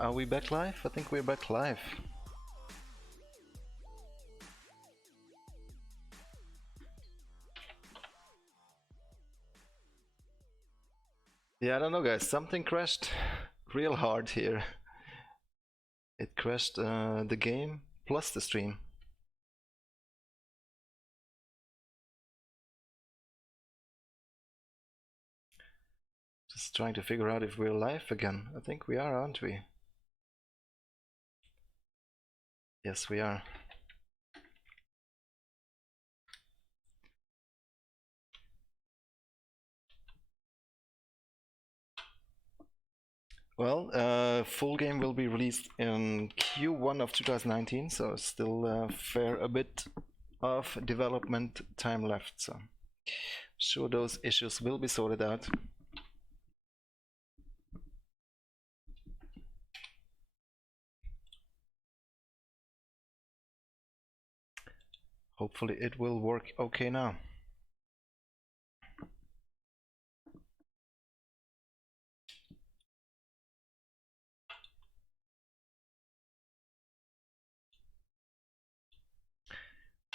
Are we back live? I think we're back live. Yeah, I don't know guys, something crashed real hard here. It crashed the game plus the stream. Just trying to figure out if we're live again. I think we are, aren't we? Yes, we are. Well, full game will be released in Q1 of 2019, so still a fair bit of development time left. So sure those issues will be sorted out. Hopefully it will work okay now.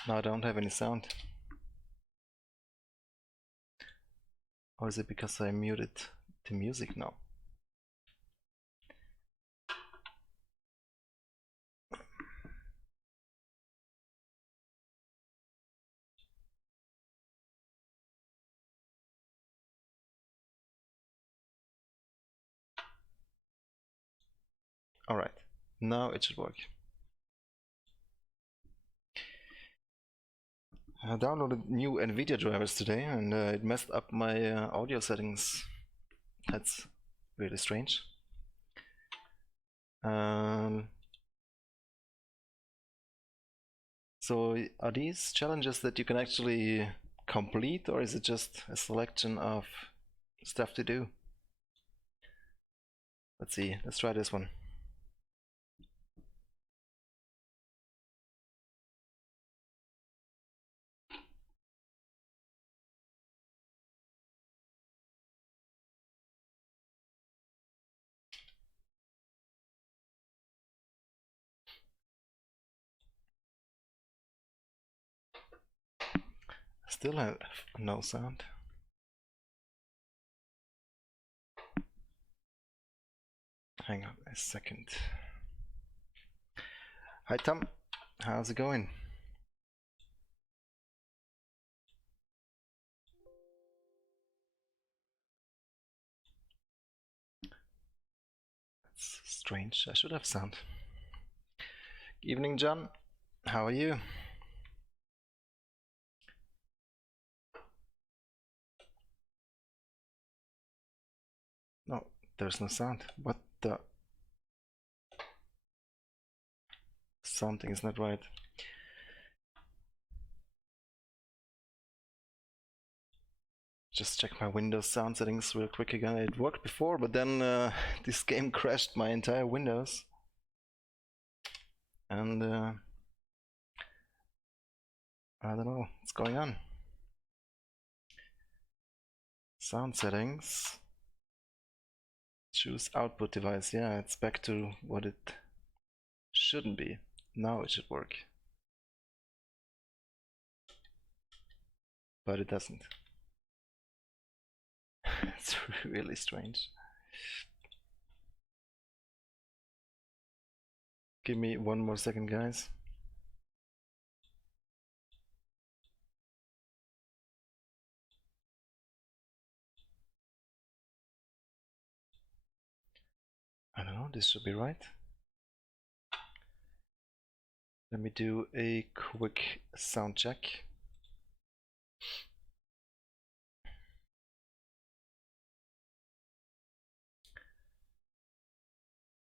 No, I don't have any sound. Or is it because I muted the music now? Alright, now it should work. I downloaded new NVIDIA drivers today and it messed up my audio settings. That's really strange. So are these challenges that you can actually complete, or is it just a selection of stuff to do? Let's see, let's try this one. Still have no sound. Hang on a second. Hi Tom, how's it going? That's strange, I should have sound. Evening John, how are you? No, there's no sound. What the? Something is not right. Just check my Windows sound settings real quick again. It worked before, but then this game crashed my entire Windows. And I don't know what's going on. Sound settings. Choose output device. Yeah, it's back to what it shouldn't be. Now it should work. But it doesn't. It's really strange. Give me one more second, guys. I don't know, this should be right. Let me do a quick sound check.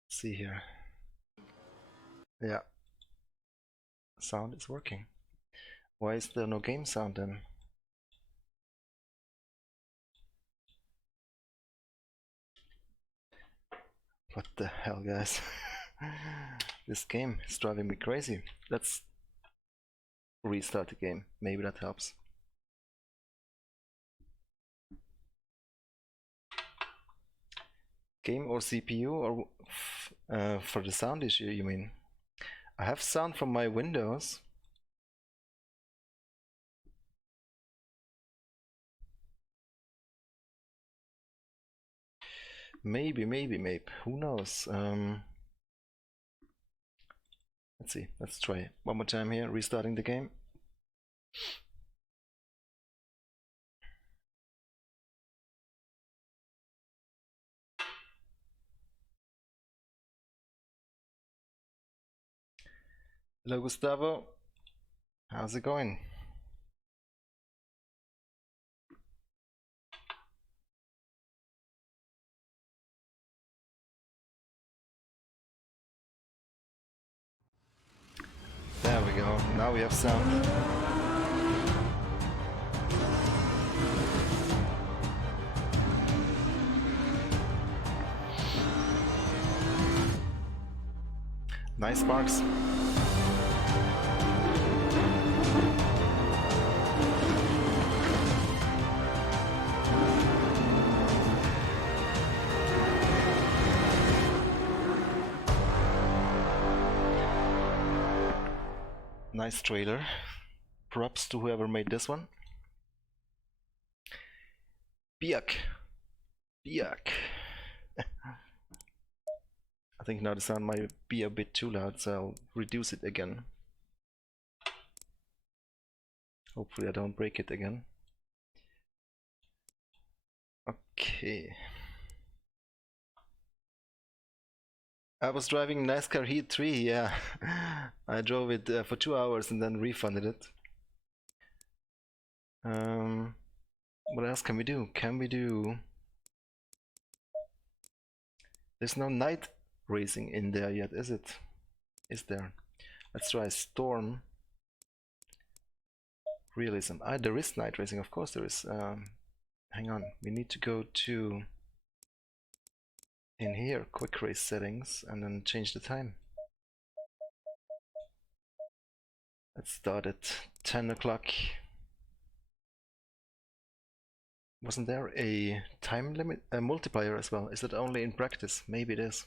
Let's see here. Yeah, sound is working. Why is there no game sound then? What the hell, guys? This game is driving me crazy. Let's restart the game. Maybe that helps. Game or CPU, or for the sound issue, you mean? I have sound from my Windows. Maybe. Who knows? Let's see. Let's try one more time here. Restarting the game. Hello, Gustavo. How's it going? There we go. Now we have sound. Nice sparks. Nice trailer. Props to whoever made this one. Biak. I think now the sound might be a bit too loud, so I'll reduce it again. Hopefully I don't break it again. Okay. I was driving NASCAR Heat 3, yeah. I drove it for 2 hours and then refunded it. What else can we do? There's no night racing in there yet, is it? Is there? Let's try Storm. Realism. There is night racing, of course there is. Hang on, we need to go to in here, quick race settings, and then change the time. Let's start at 10 o'clock. Wasn't there a time limit, a multiplier as well? Is it only in practice? Maybe it is.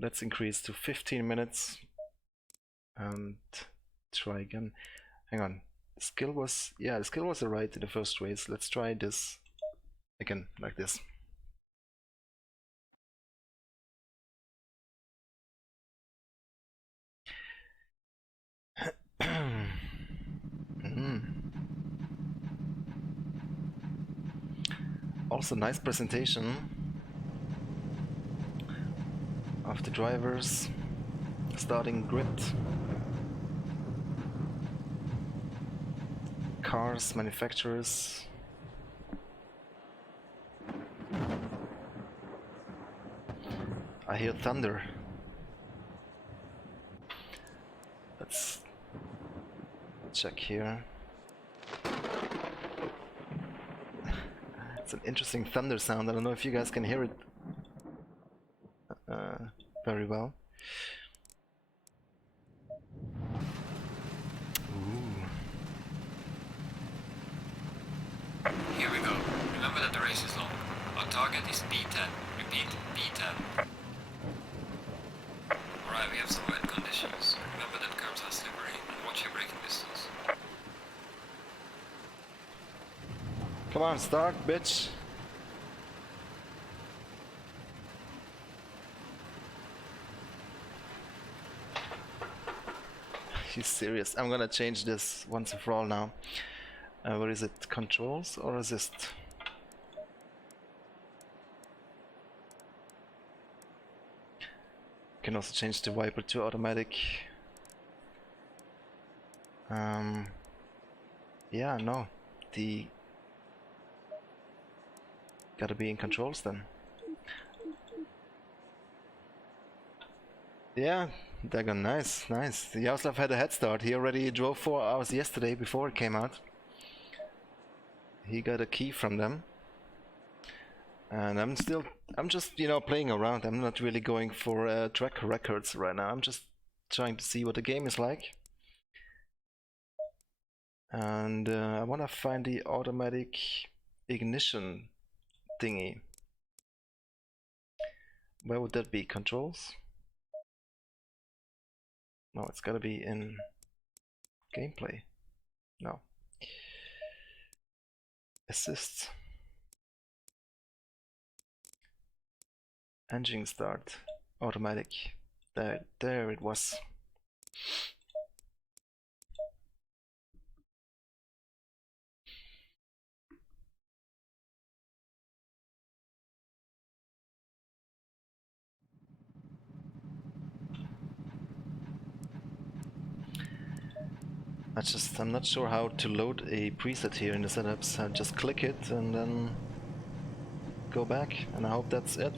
Let's increase to 15 minutes and try again. Hang on. The skill was alright in the first race. Let's try this again, like this. Also, nice presentation of the drivers, starting grid, cars, manufacturers. I hear thunder. Let's check here. It's an interesting thunder sound. I don't know if you guys can hear it very well. Ooh. Here we go. Remember that the race is long. Our target is B10. Repeat, B10. Alright, we have some wet conditions. Remember that curbs are slippery and watch your braking distance. Come on, start, bitch. He's serious. I'm gonna change this once and for all now. What is it? Controls or assist? Can also change the wiper to automatic. Yeah, no. The gotta be in controls then. Yeah, daggone nice. Jaroslav had a head start. He already drove 4 hours yesterday before it came out. He got a key from them. And I'm just, you know, playing around. I'm not really going for track records right now. I'm just trying to see what the game is like. And I want to find the automatic ignition thingy. Where would that be? Controls? No, it's gotta be in gameplay. No. Assists. Engine start. Automatic. There it was. I'm not sure how to load a preset here in the setups. I just click it and then go back, and I hope that's it.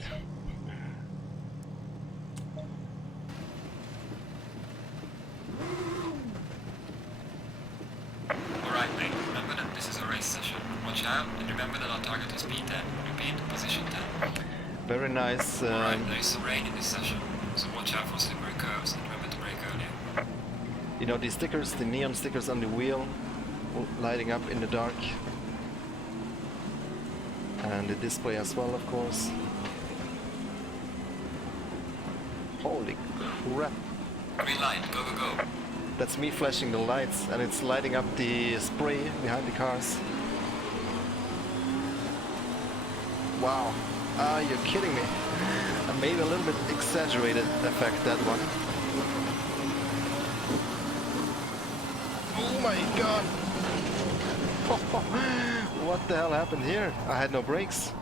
Alright mate, remember that this is a race session. Watch out and remember that our target is P10. Repeat, position 10. Very nice. Alright, there is some rain in this session, so watch out for slippery curves and remember to brake earlier. You know, these stickers, the neon stickers on the wheel, lighting up in the dark. And the display as well, of course. Holy crap. Green light, go go go. That's me flashing the lights, and it's lighting up the spray behind the cars. Wow. Ah, you're kidding me. Maybe a little bit exaggerated effect, that one. Oh my god! What the hell happened here? I had no brakes.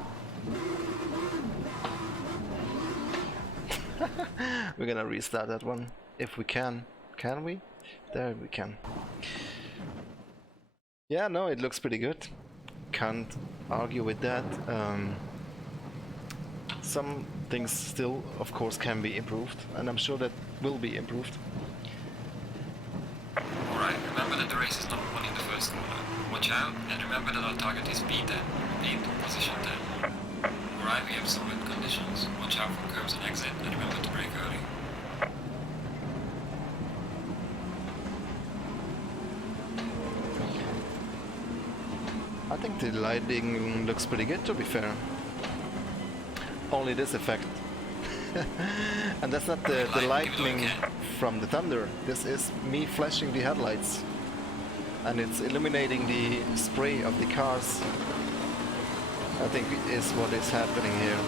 We're gonna restart that one if we can. Can we? There we can. Yeah, no, it looks pretty good. Can't argue with that. Some things still, of course, can be improved, and I'm sure that will be improved. Alright, remember that the race is not won in the first corner. Watch out, and remember that our target is P10. Repeat, position 10. Alright, we have some wet conditions. Watch out for curves and exit, and remember to brake early. I think the lighting looks pretty good, to be fair. Only this effect. And that's not the lightning from the thunder. This is me flashing the headlights. And it's illuminating the spray of the cars. I think is what is happening here.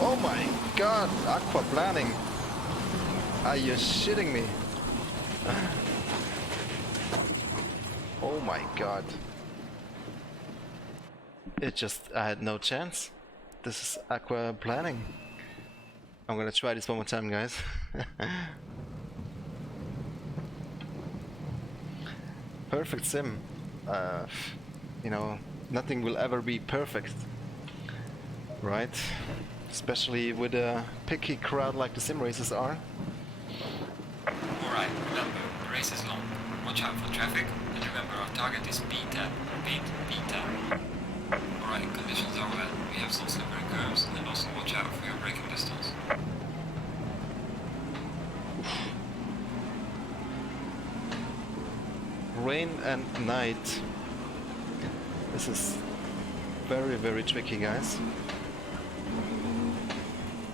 Oh my god, aquaplaning. Are you shitting me? Oh my god. I had no chance. This is aquaplaning. I'm gonna try this one more time, guys. Perfect sim. You know, nothing will ever be perfect, right? Especially with a picky crowd like the sim racers are. Alright, remember, the race is long. Watch out for traffic, and remember our target is P10. Repeat, P10. Alright, conditions are wet, we have some slippery curves, and also watch out for your braking distance. Rain and night. This is very, very tricky, guys.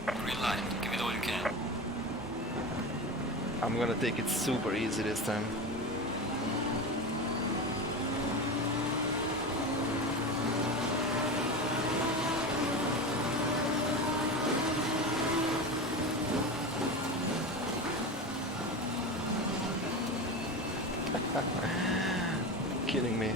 Green light, give it all you can. I'm gonna take it super easy this time. Kidding me.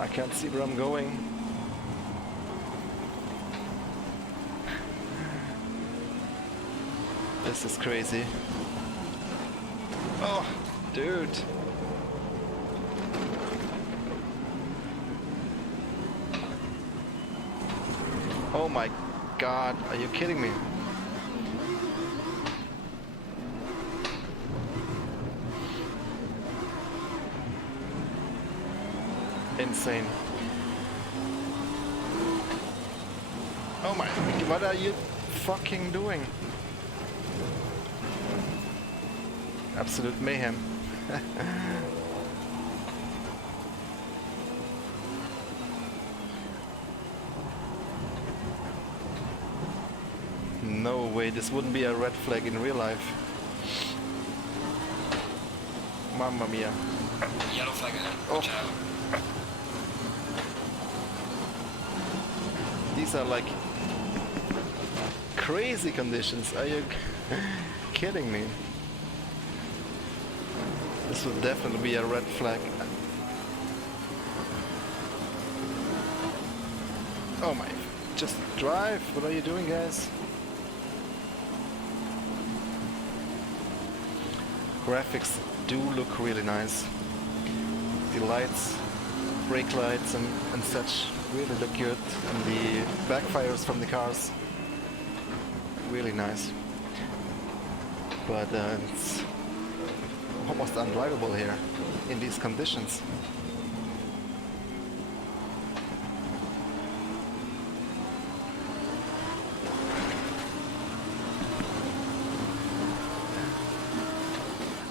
I can't see where I'm going. This is crazy. Oh, dude. Oh my god, are you kidding me? Insane. Oh my, what are you fucking doing? Absolute mayhem. No way, this wouldn't be a red flag in real life. Mamma mia. Yellow flag ahead. Oh. Watch out. These are like crazy conditions. Are you kidding me? This would definitely be a red flag. Oh my, just drive. What are you doing, guys? Graphics do look really nice. The lights, brake lights and such really look good. And the backfires from the cars, really nice. But it's almost undrivable here in these conditions.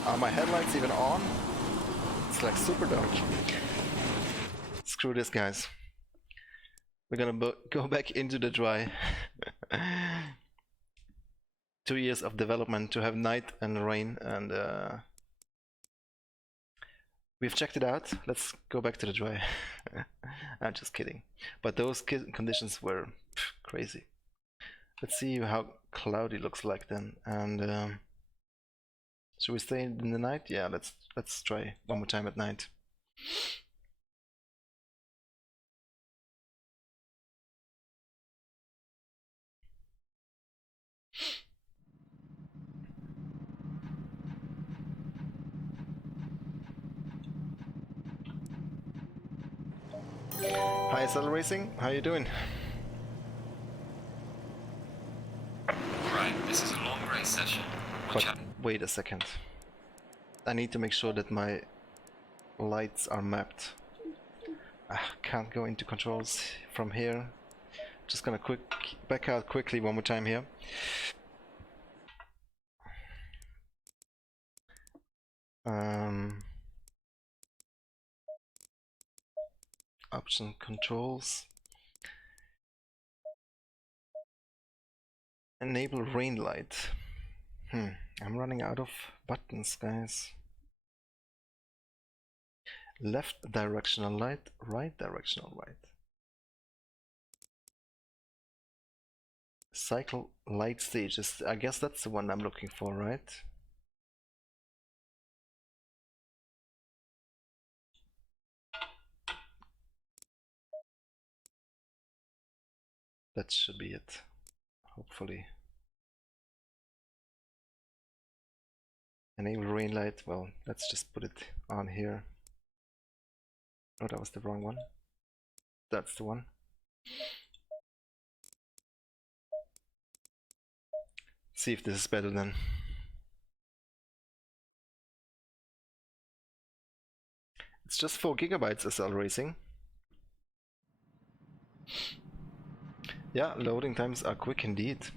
Are my headlights even on? It's like super dark. Screw this, guys. We're gonna go back into the dry. 2 years of development to have night and rain, and we've checked it out. Let's go back to the dry. I'm just kidding. But those conditions were crazy. Let's see how cloudy looks like then. And should we stay in the night? Yeah, let's try one more time at night. Hi, Assetto Racing. How you doing? Right, this is a long race session. Watch But out. wait a second. I need to make sure that my lights are mapped. Can't go into controls from here. Just gonna back out quickly one more time here. Option controls. Enable rain light. I'm running out of buttons, guys. Left directional light, right directional light. Cycle light stages. I guess that's the one I'm looking for, right? That should be it, hopefully. Enable rain light. Well, let's just put it on here. Oh, that was the wrong one. That's the one. See if this is better then. It's just 4 gigabytes Assetto Racing. Yeah, loading times are quick indeed.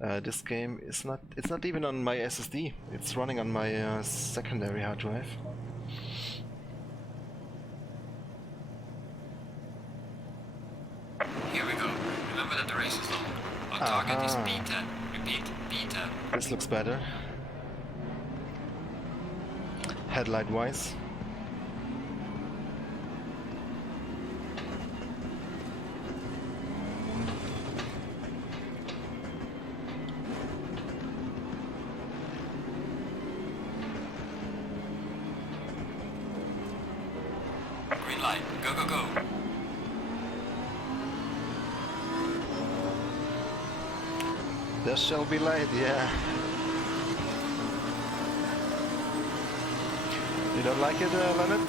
This game is it's not even on my SSD. It's running on my secondary hard drive. Here we go. Remember that the race is long. Our target is B10. Repeat, B10. This looks better. Headlight wise. Green light. Go, go, go. There shall be light, yeah. You don't like it, Leonard?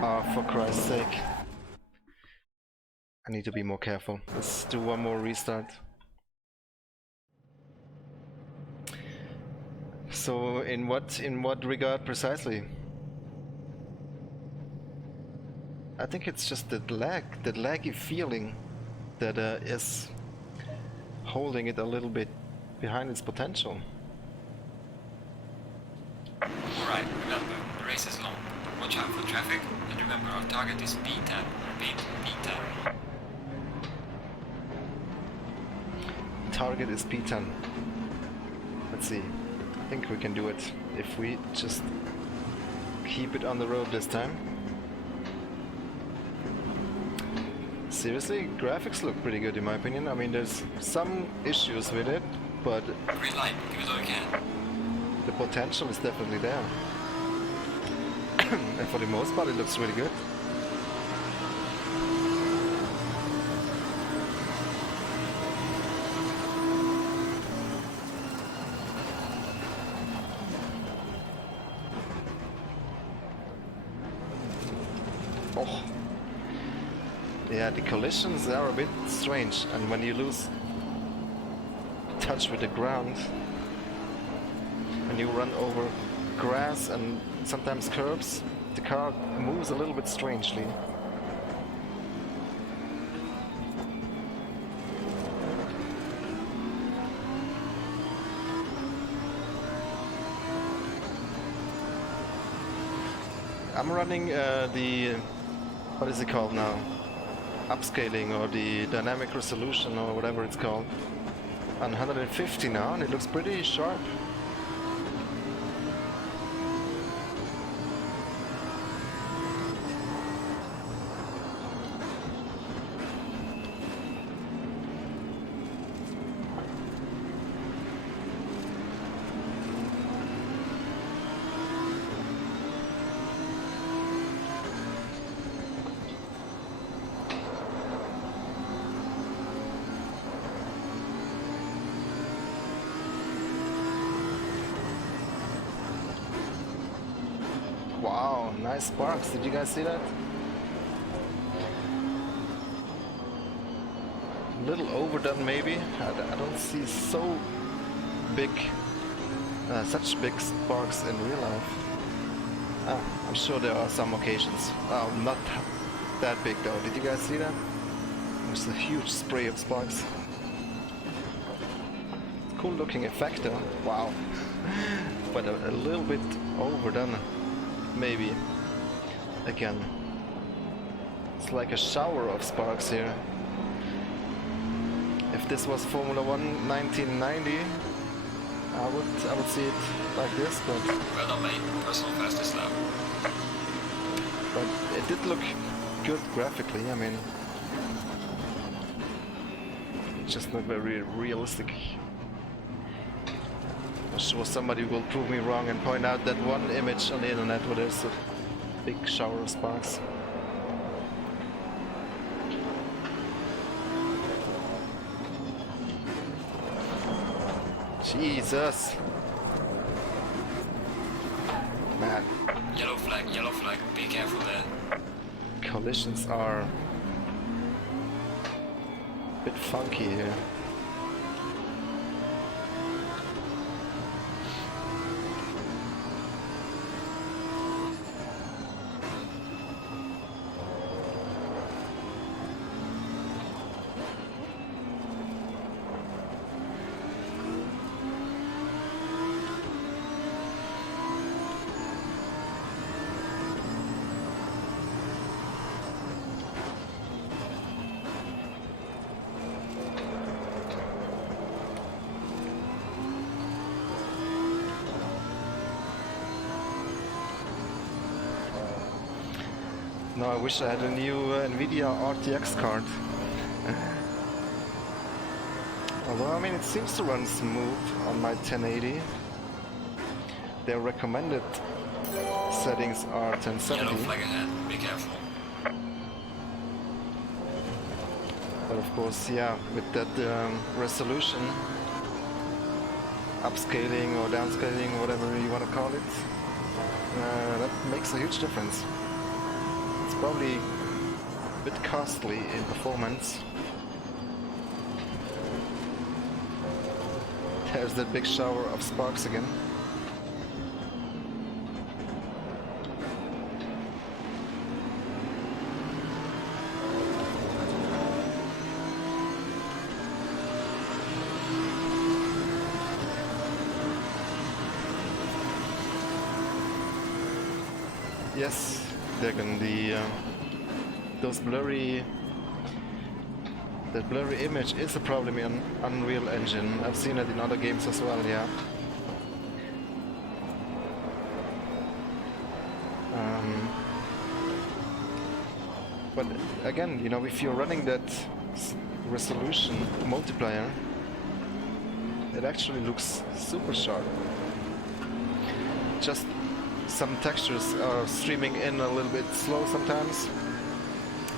Oh, for Christ's sake. I need to be more careful. Let's do one more restart. So in what regard precisely? I think it's just that laggy feeling that is holding it a little bit behind its potential. Alright, remember, the race is long. Watch out for traffic, and remember our target is P10. Repeat, P10. Target is P10. Let's see. I think we can do it if we just keep it on the road this time. Seriously, graphics look pretty good in my opinion. I mean, there's some issues with it, but Green light, give it all you can. the potential is definitely there. And for the most part, it looks really good. Oh. Yeah, the collisions are a bit strange, and when you lose touch with the ground, when you run over grass and sometimes curbs, the car moves a little bit strangely. I'm running the, what is it called now? Upscaling, or the dynamic resolution, or whatever it's called, on 150 now, and it looks pretty sharp. Wow, nice sparks. Did you guys see that? A little overdone maybe. I don't see so big, such big sparks in real life. I'm sure there are some occasions. Not that big though. Did you guys see that? There's a huge spray of sparks. Cool looking effect though. Wow. But a little bit overdone. Maybe. Again. It's like a shower of sparks here. If this was Formula 1 1990, I would see it like this, but Well done, mate. Personal fastest lap. but it did look good graphically. I mean, it's just not very realistic. I'm sure somebody will prove me wrong and point out that one image on the internet where there's a big shower of sparks. Jesus! Man, Yellow flag, be careful there. collisions are a bit funky here. No, I wish I had a new NVIDIA RTX card. Although, I mean, it seems to run smooth on my 1080. Their recommended settings are 1070. Yellow flag ahead, be careful. But of course, yeah, with that resolution, upscaling or downscaling, whatever you want to call it, that makes a huge difference. It's probably bit costly in performance. There's that big shower of sparks again. Yes, Dagon, those blurry... That blurry image is a problem in Unreal Engine. I've seen it in other games as well, yeah. But again, you know, if you're running that resolution multiplayer, it actually looks super sharp. Just some textures are streaming in a little bit slow sometimes,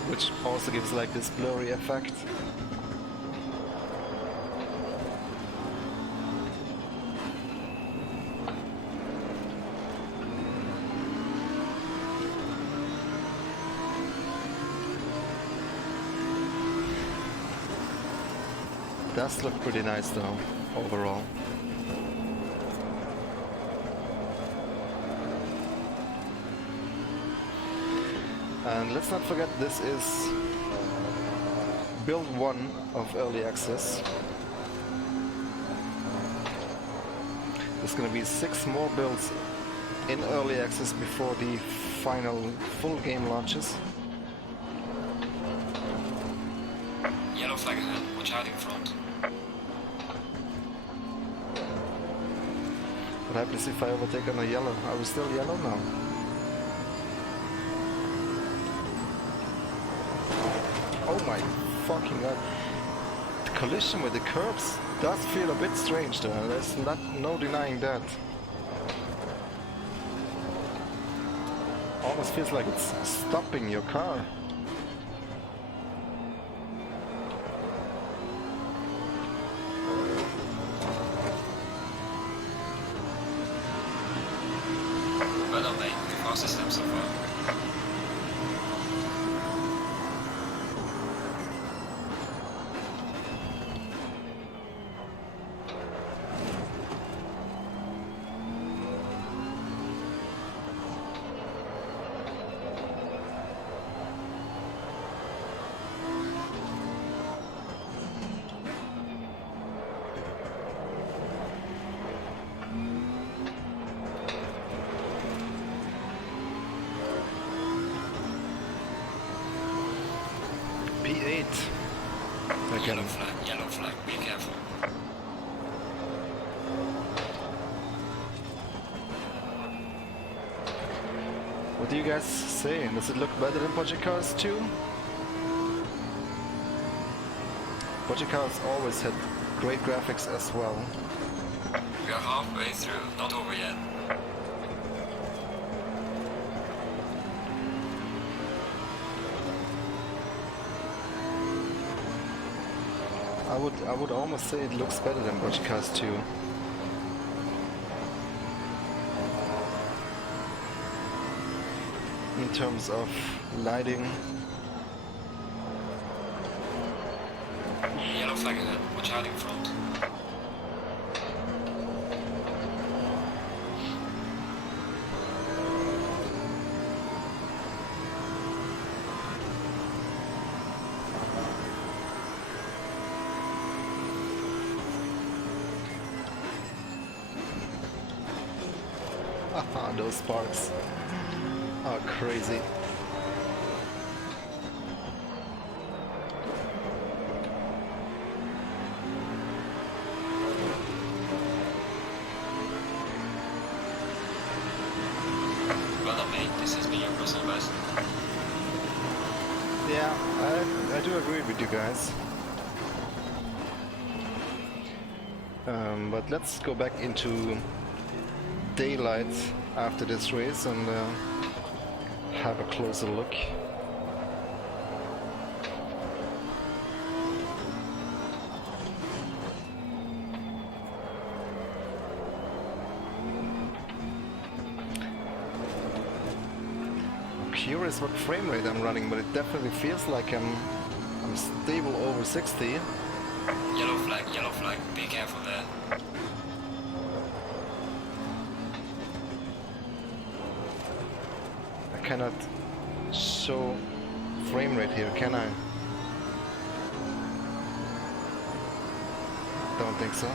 which also gives like this blurry effect. Does look pretty nice though, overall. And let's not forget, this is build 1 of Early Access. There's gonna be 6 more builds in Early Access before the final full game launches. Yellow flag ahead, watch out in front. What happens if I overtake on a yellow? Are we still yellow now? Oh my fucking god. The collision with the curbs does feel a bit strange though, there's no denying that. Almost feels like it's stopping your car. Well done, mate. The fastest lap so far. P8. Again. Yellow flag, be careful. What do you guys say? Does it look better than Project Cars 2? Project Cars always had great graphics as well. We are halfway through, not over yet. I would almost say it looks better than Project Cars 2. In terms of lighting. Yellow flag ahead, watch out in front. Haha, those sparks are crazy. Well done, mate. This has been your personal best. Yeah, I do agree with you guys. But let's go back into daylight after this race and have a closer look. curious what frame rate I'm running, but it definitely feels like I'm stable over 60. Yellow flag, be careful there. I cannot show frame rate here, can I? Don't think so.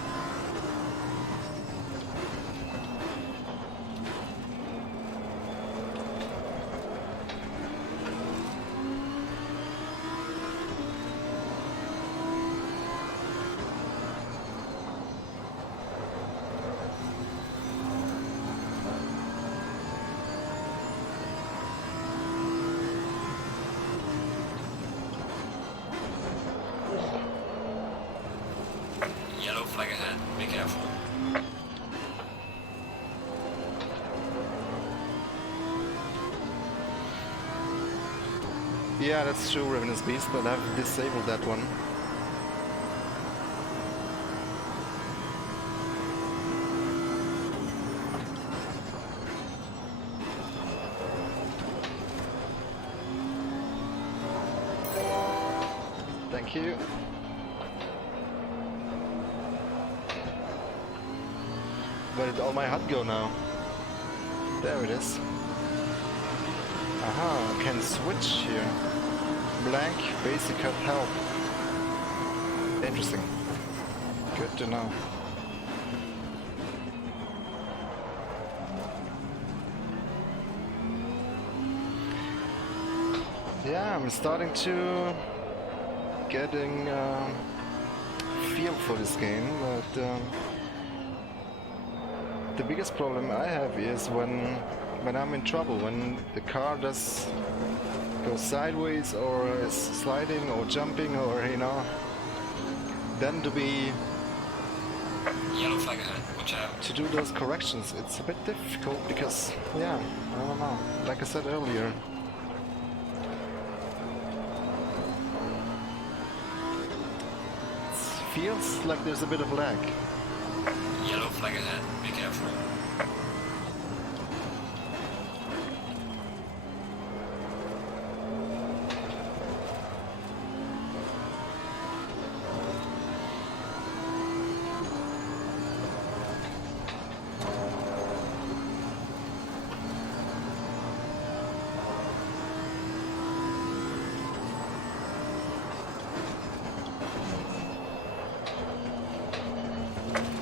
Yellow flag ahead, be careful. Yeah, that's true, Ravenous Beast, but I've disabled that one. Thank you. Where did all my HUD go now? There it is. Aha, I can switch here. Blank, basic HUD help. Interesting. Good to know. Yeah, I'm starting to getting feel for this game, but the biggest problem I have is when I'm in trouble, when the car does go sideways or is sliding or jumping, or you know, then to be Yellow flag ahead, watch out. to do those corrections, it's a bit difficult because, yeah, I don't know, like I said earlier, it feels like there's a bit of lag. Yellow flag ahead, be careful.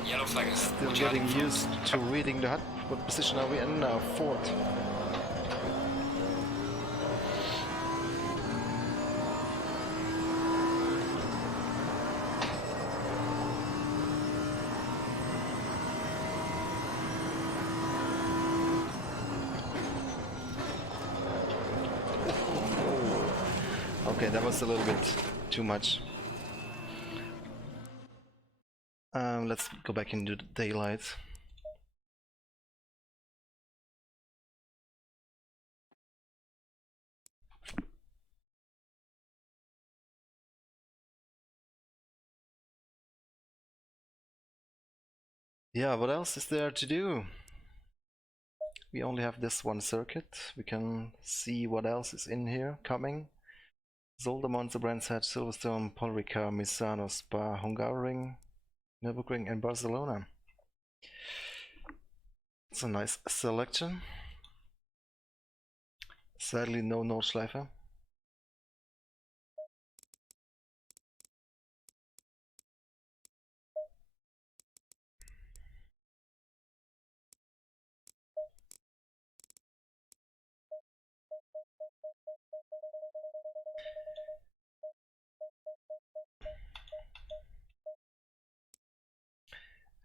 Yellow flag ahead, Still watch out in getting front. used to reading the HUD. What position are we in now? Fourth. Okay, that was a little bit too much. Let's go back into the daylight. Yeah, what else is there to do? We only have this one circuit. We can see what else is in here coming. Zolder, Monza, Brands Hatch, Silverstone, Paul Ricard, Misano, Spa, Hungaroring, Nürburgring and Barcelona. It's a nice selection. Sadly no Nordschleife.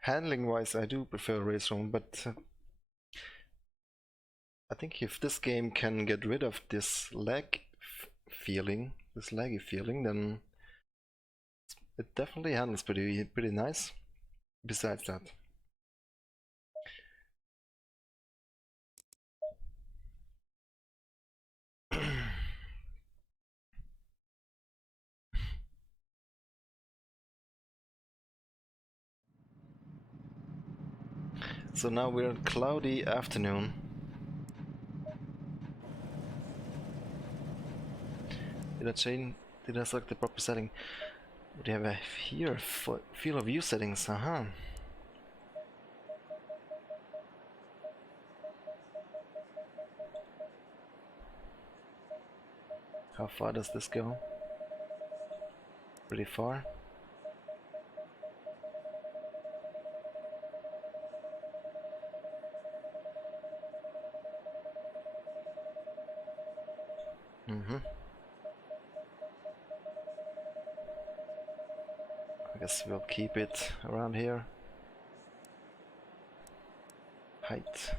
Handling wise I do prefer Race Room, but I think if this game can get rid of this lag feeling, this laggy feeling, then it definitely handles pretty nice. Besides that, so now we're in cloudy afternoon. Did I select the proper setting? What do you have here? Field of view settings. How far does this go? Pretty far. I guess we'll keep it around here. Height.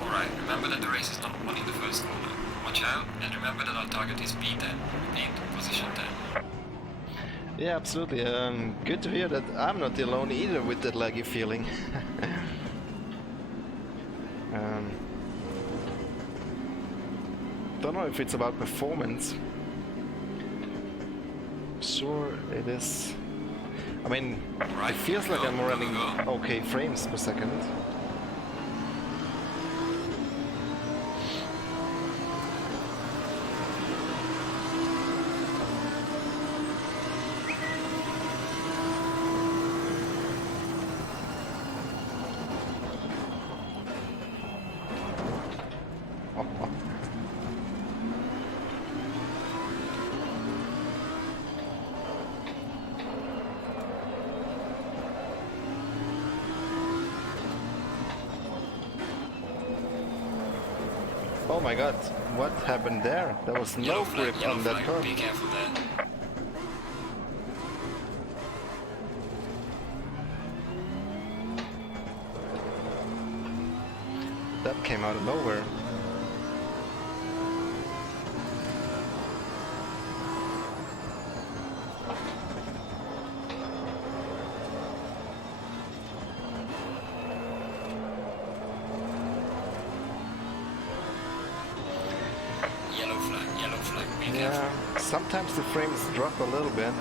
Alright, remember that the race is not won in the first corner. Watch out, and remember that our target is P10. Repeat, position 10. Yeah, absolutely. Good to hear that I'm not alone either with that laggy feeling. Don't know if it's about performance. Sure, it is. I mean, it feels like I'm running okay frames per second. Oh my god, what happened there? There was no grip on that curve. Be careful there. That came out of nowhere. Yellow flag, be careful. Yeah, sometimes the frames drop a little bit.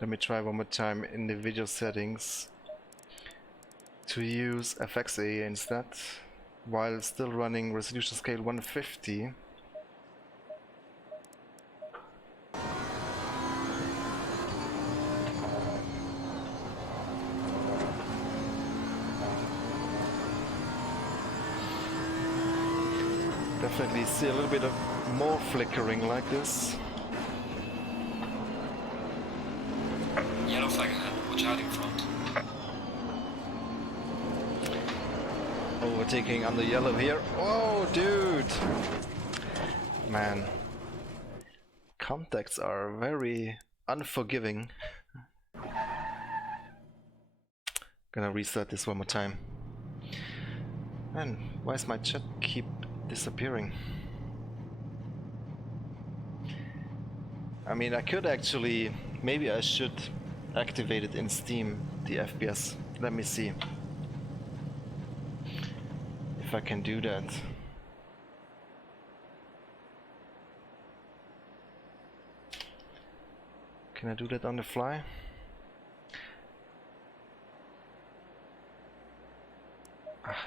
Let me try one more time in the video settings to use FXA instead, while still running resolution scale 150. Definitely see a little bit of more flickering like this. Yellow flag ahead, watch out in front. Overtaking on the yellow here. Oh, dude! Man. Contacts are very unforgiving. Gonna restart this one more time. Man, why does my chat keep disappearing? I mean, I could actually... Maybe I should activate it in Steam, the FPS. Let me see if I can do that. Can I do that on the fly?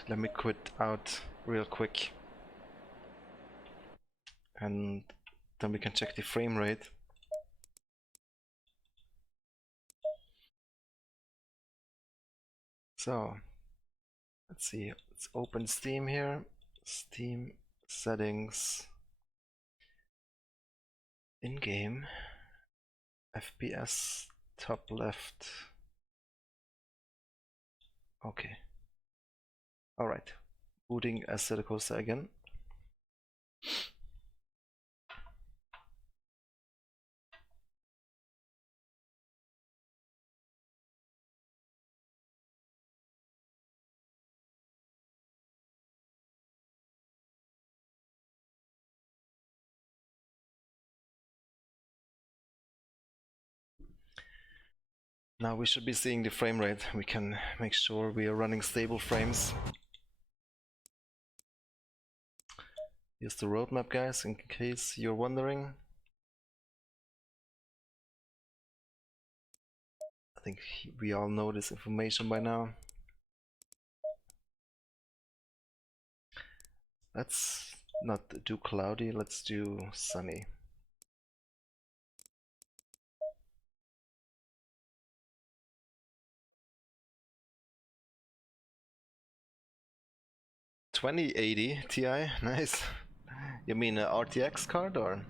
Let me quit out real quick, and then we can check the frame rate. So let's see, let's open Steam here. Steam settings, in-game, FPS, top left. Okay. Alright. Booting Assetto Corsa again. Now we should be seeing the frame rate. We can make sure we are running stable frames. Here's the roadmap, guys, in case you're wondering. I think we all know this information by now. Let's not do cloudy, let's do sunny. $2080 Ti, nice. You mean a RTX card, or?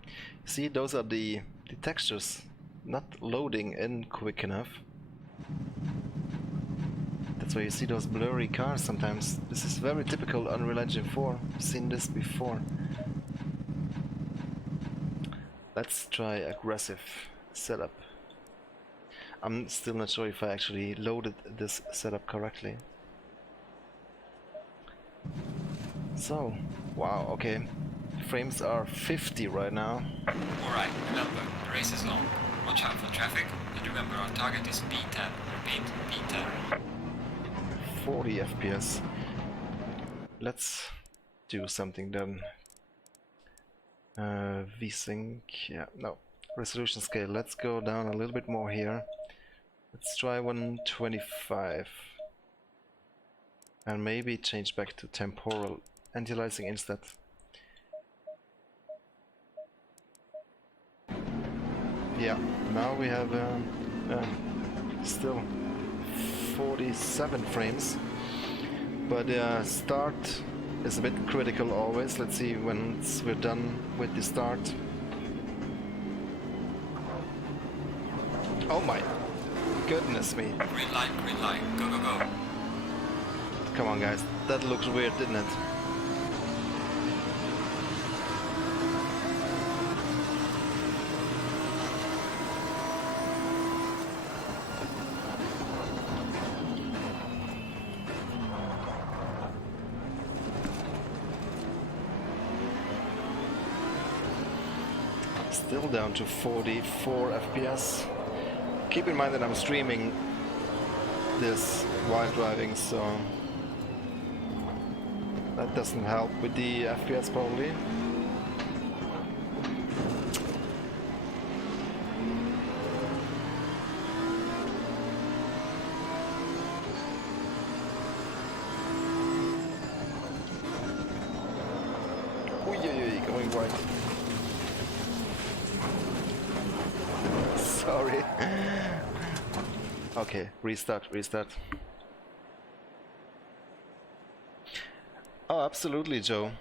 See, those are the textures not loading in quick enough. That's why you see those blurry cars sometimes. This is very typical Unreal Engine 4. I've seen this before. Let's try aggressive setup. I'm still not sure if I actually loaded this setup correctly. So, wow, okay. Frames are 50 right now. Alright, remember, the race is long. Watch out for traffic, and remember our target is P10. Repeat, P10. 40 FPS. Let's do something then. VSync, yeah, no. Resolution scale, let's go down a little bit more here. Let's try 125. And maybe change back to temporal anti-aliasing instead. Yeah, now we have still 47 frames, but start is a bit critical always. Let's see once we're done with the start. Oh my goodness me. Green light, go, go, go. Come on guys, that looks weird, didn't it? Still down to 44 FPS. Keep in mind that I'm streaming this while driving, so that doesn't help with the FPS probably. Oy, going wide. Sorry. Okay, restart. Oh, absolutely, Joe.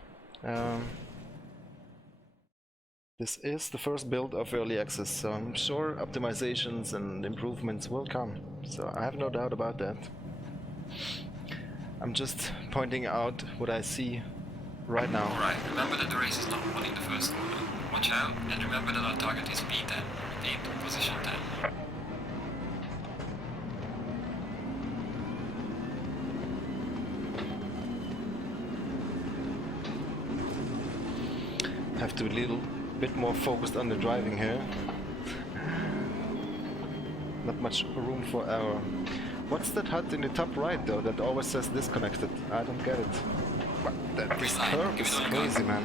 This is the first build of Early Access, so I'm sure optimizations and improvements will come. So I have no doubt about that. I'm just pointing out what I see right now. Alright, remember that the race is not won in the first corner. Watch out, and remember that our target is P10. Repeat, position 10. Have to be a little bit more focused on the driving here. Not much room for error. What's that HUD in the top right though that always says disconnected? I don't get it. But this curve is crazy, man.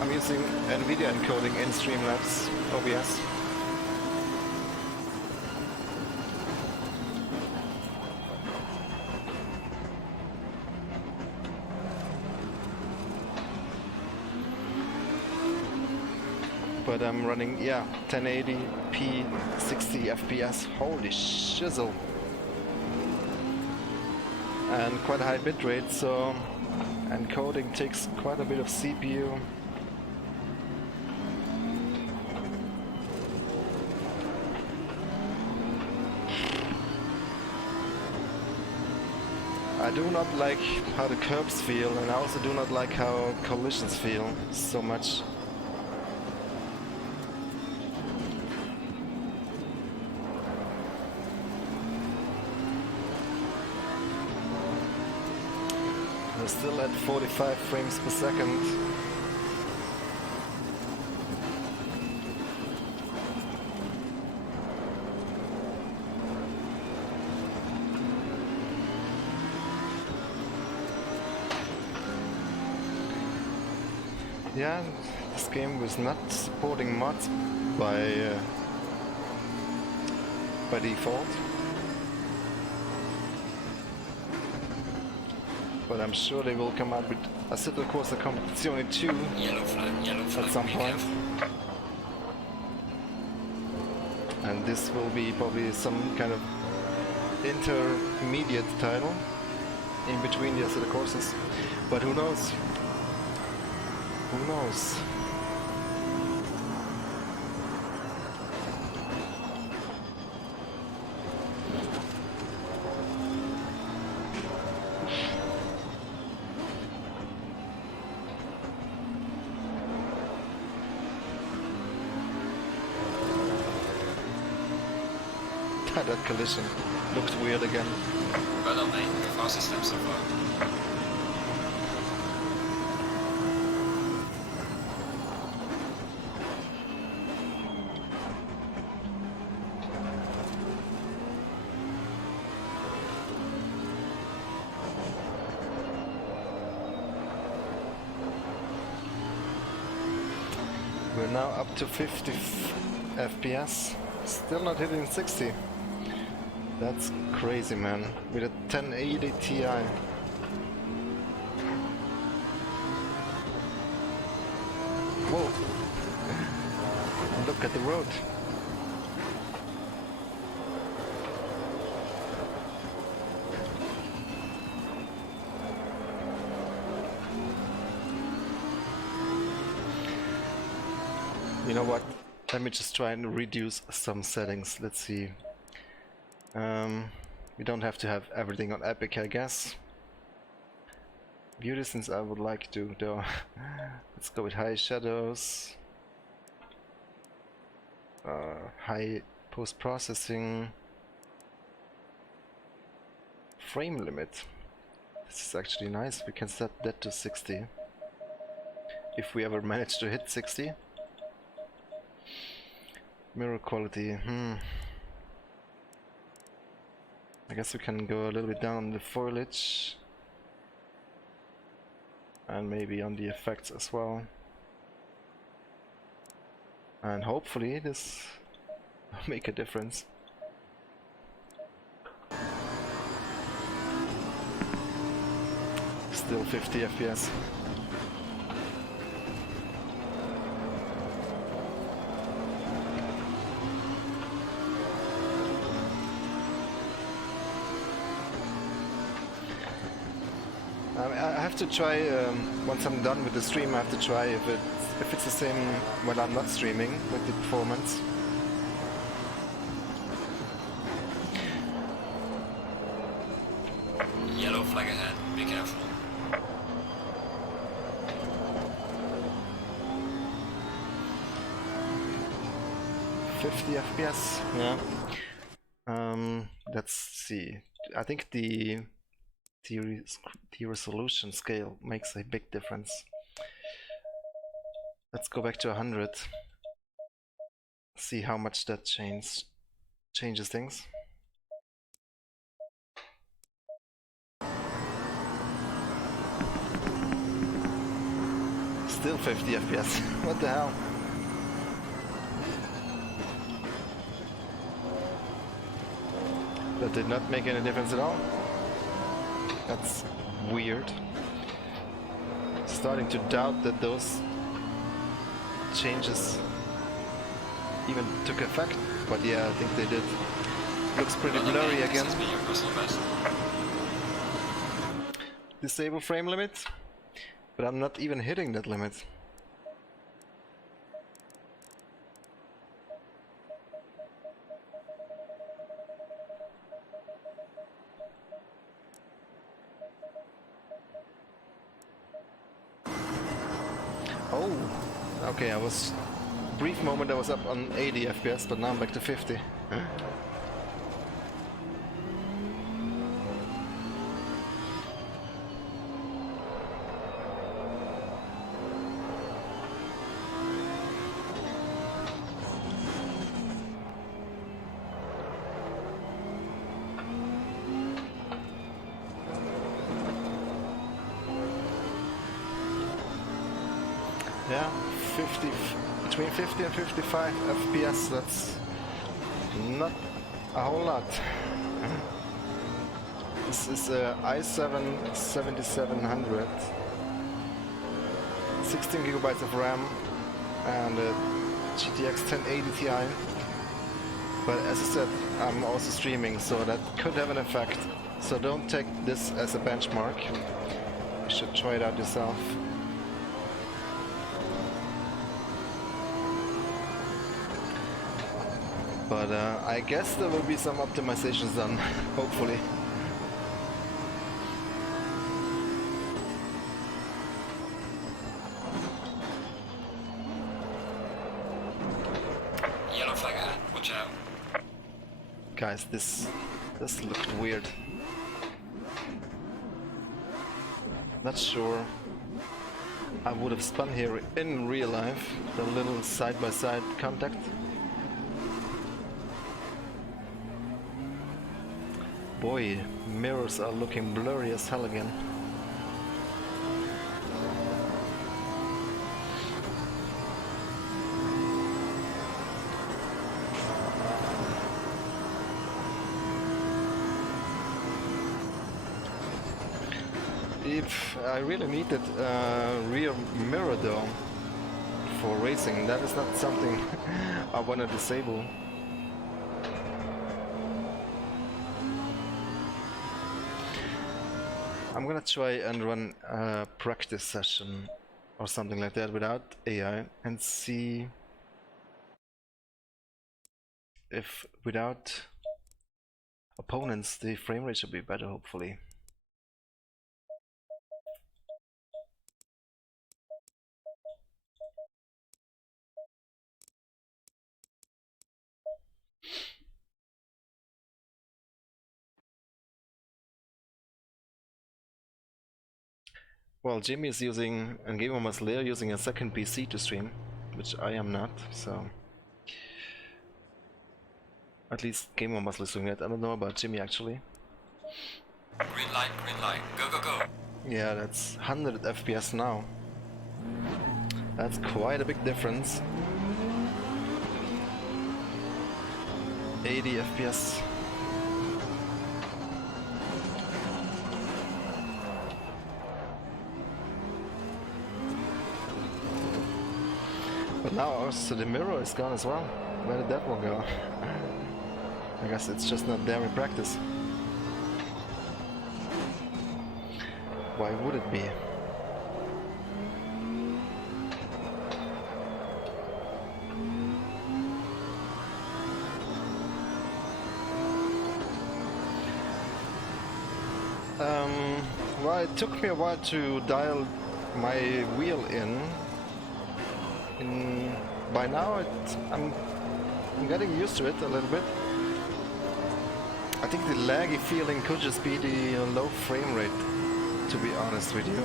I'm using NVIDIA encoding in Streamlabs OBS. But I'm running, yeah, 1080p 60 FPS. Holy shizzle. And quite a high bitrate, so encoding takes quite a bit of CPU. I do not like how the curbs feel, and I also do not like how collisions feel so much. We're still at 45 frames per second. Yeah, this game was not supporting mods by default, but I'm sure they will come out with Assetto Corsa Competizione 2 Yellow flag, at some be point. careful. And this will be probably some kind of intermediate title in between the Assetto Corsas. But who knows? Who knows? That collision looked weird again. Well done, mate. The fastest lap so far. We're now up to 50 FPS. Still not hitting 60. That's crazy, man. With a 1080 Ti. Whoa. Look at the road. You know what? Let me just try and reduce some settings. Let's see. We don't have to have everything on Epic, I guess. View distance I would like to, though. Let's go with high shadows. High post-processing. Frame limit. This is actually nice. We can set that to 60. If we ever manage to hit 60. Mirror quality, I guess we can go a little bit down on the foliage and maybe on the effects as well, and hopefully this will make a difference. Still 50 FPS. I have to try, once I'm done with the stream, I have to try if it's the same when I'm not streaming with the performance. Yellow flag ahead, be careful. FPS, yeah. Let's see. I think the resolution scale makes a big difference. Let's go back to 100. See how much that changes things. Still 50 FPS. What the hell? That did not make any difference at all. That's weird. Starting to doubt that those changes even took effect, but yeah, I think they did. Looks pretty blurry again. Disable frame limit, but I'm not even hitting that limit. Oh, okay, I was brief moment I was up on 80 FPS, but now I'm back to 50. yeah, 50, between 50 and 55 FPS, that's not a whole lot. This is a i7 7700, 16 gigabytes of RAM and a GTX 1080 Ti. But as I said, I'm also streaming, so that could have an effect. So don't take this as a benchmark. You should try it out yourself. But I guess there will be some optimizations done, hopefully. Yellow flag ahead, watch out. Guys, this looked weird. Not sure I would have spun here in real life, the little side-by-side contact. Boy, mirrors are looking blurry as hell again. If I really needed a rear mirror though for racing, that is not something I want to disable. I'm gonna try and run a practice session or something like that without AI and see if without opponents the frame rate should be better, hopefully. Well, Jimmy is using, and Gamer Muscle using a second PC to stream, which I am not, so... At least Gamer Muscle is doing it. I don't know about Jimmy actually. Green light, go, go, go. Yeah, that's 100 FPS now. That's quite a big difference. 80 FPS. But now also the mirror is gone as well. Where did that one go? I guess it's just not there in practice. Why would it be? Well, it took me a while to dial my wheel in. By now, I'm getting used to it a little bit. I think the laggy feeling could just be the low frame rate, to be honest with you.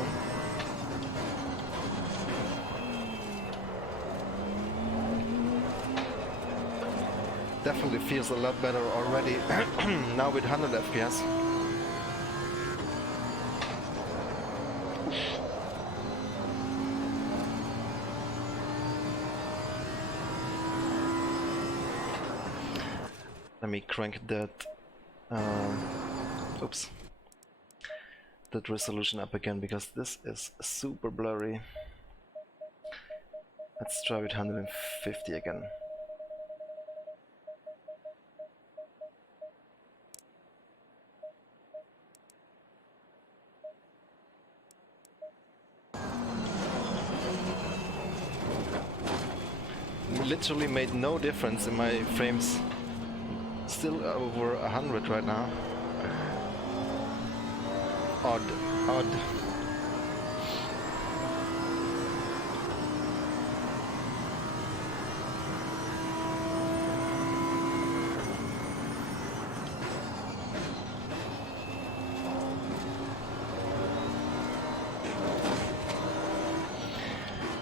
Definitely feels a lot better already now with 100 FPS. Let me crank that that resolution up again, because this is super blurry. Let's try with 150 again. Literally made no difference in my frames. Still over 100 right now. Odd.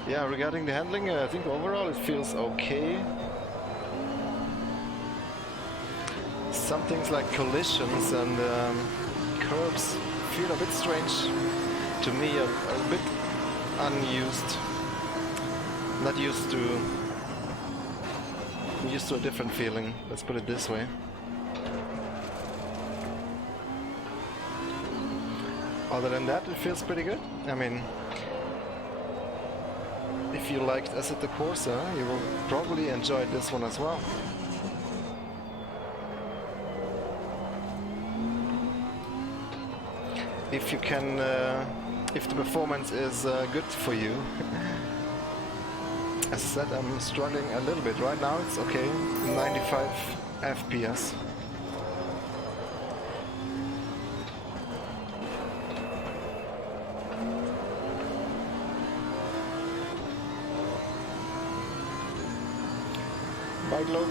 Yeah, regarding the handling, I think overall it feels okay. Some things like collisions and curbs feel a bit strange to me, a bit unused. not used to. I'm used to a different feeling. Let's put it this way. Other than that, it feels pretty good. I mean, if you liked Assetto Corsa, you will probably enjoy this one as well. If you can, if the performance is good for you. As I said, I'm struggling a little bit. Right now it's okay, 95 FPS. Bye, Globe.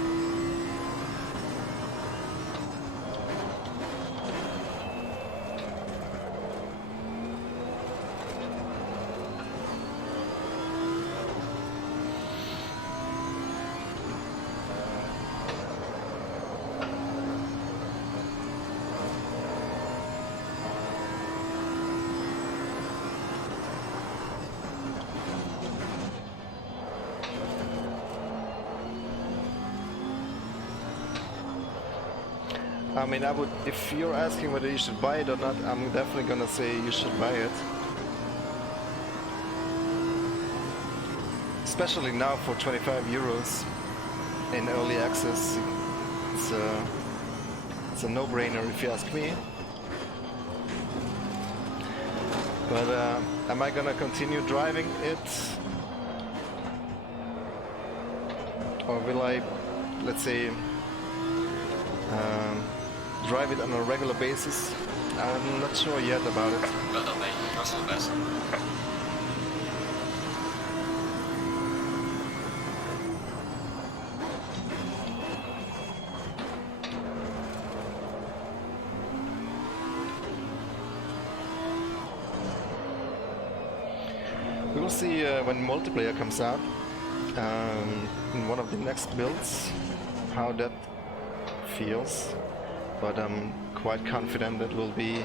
I mean, I would, if you're asking whether you should buy it or not, I'm definitely gonna say you should buy it. Especially now for 25 euros in early access. It's a no-brainer if you ask me. But am I gonna continue driving it? Or will I, let's say, drive it on a regular basis? I'm not sure yet about it. Well done, mate. Russell best. We will see when multiplayer comes out in one of the next builds how that feels, but I'm quite confident it will be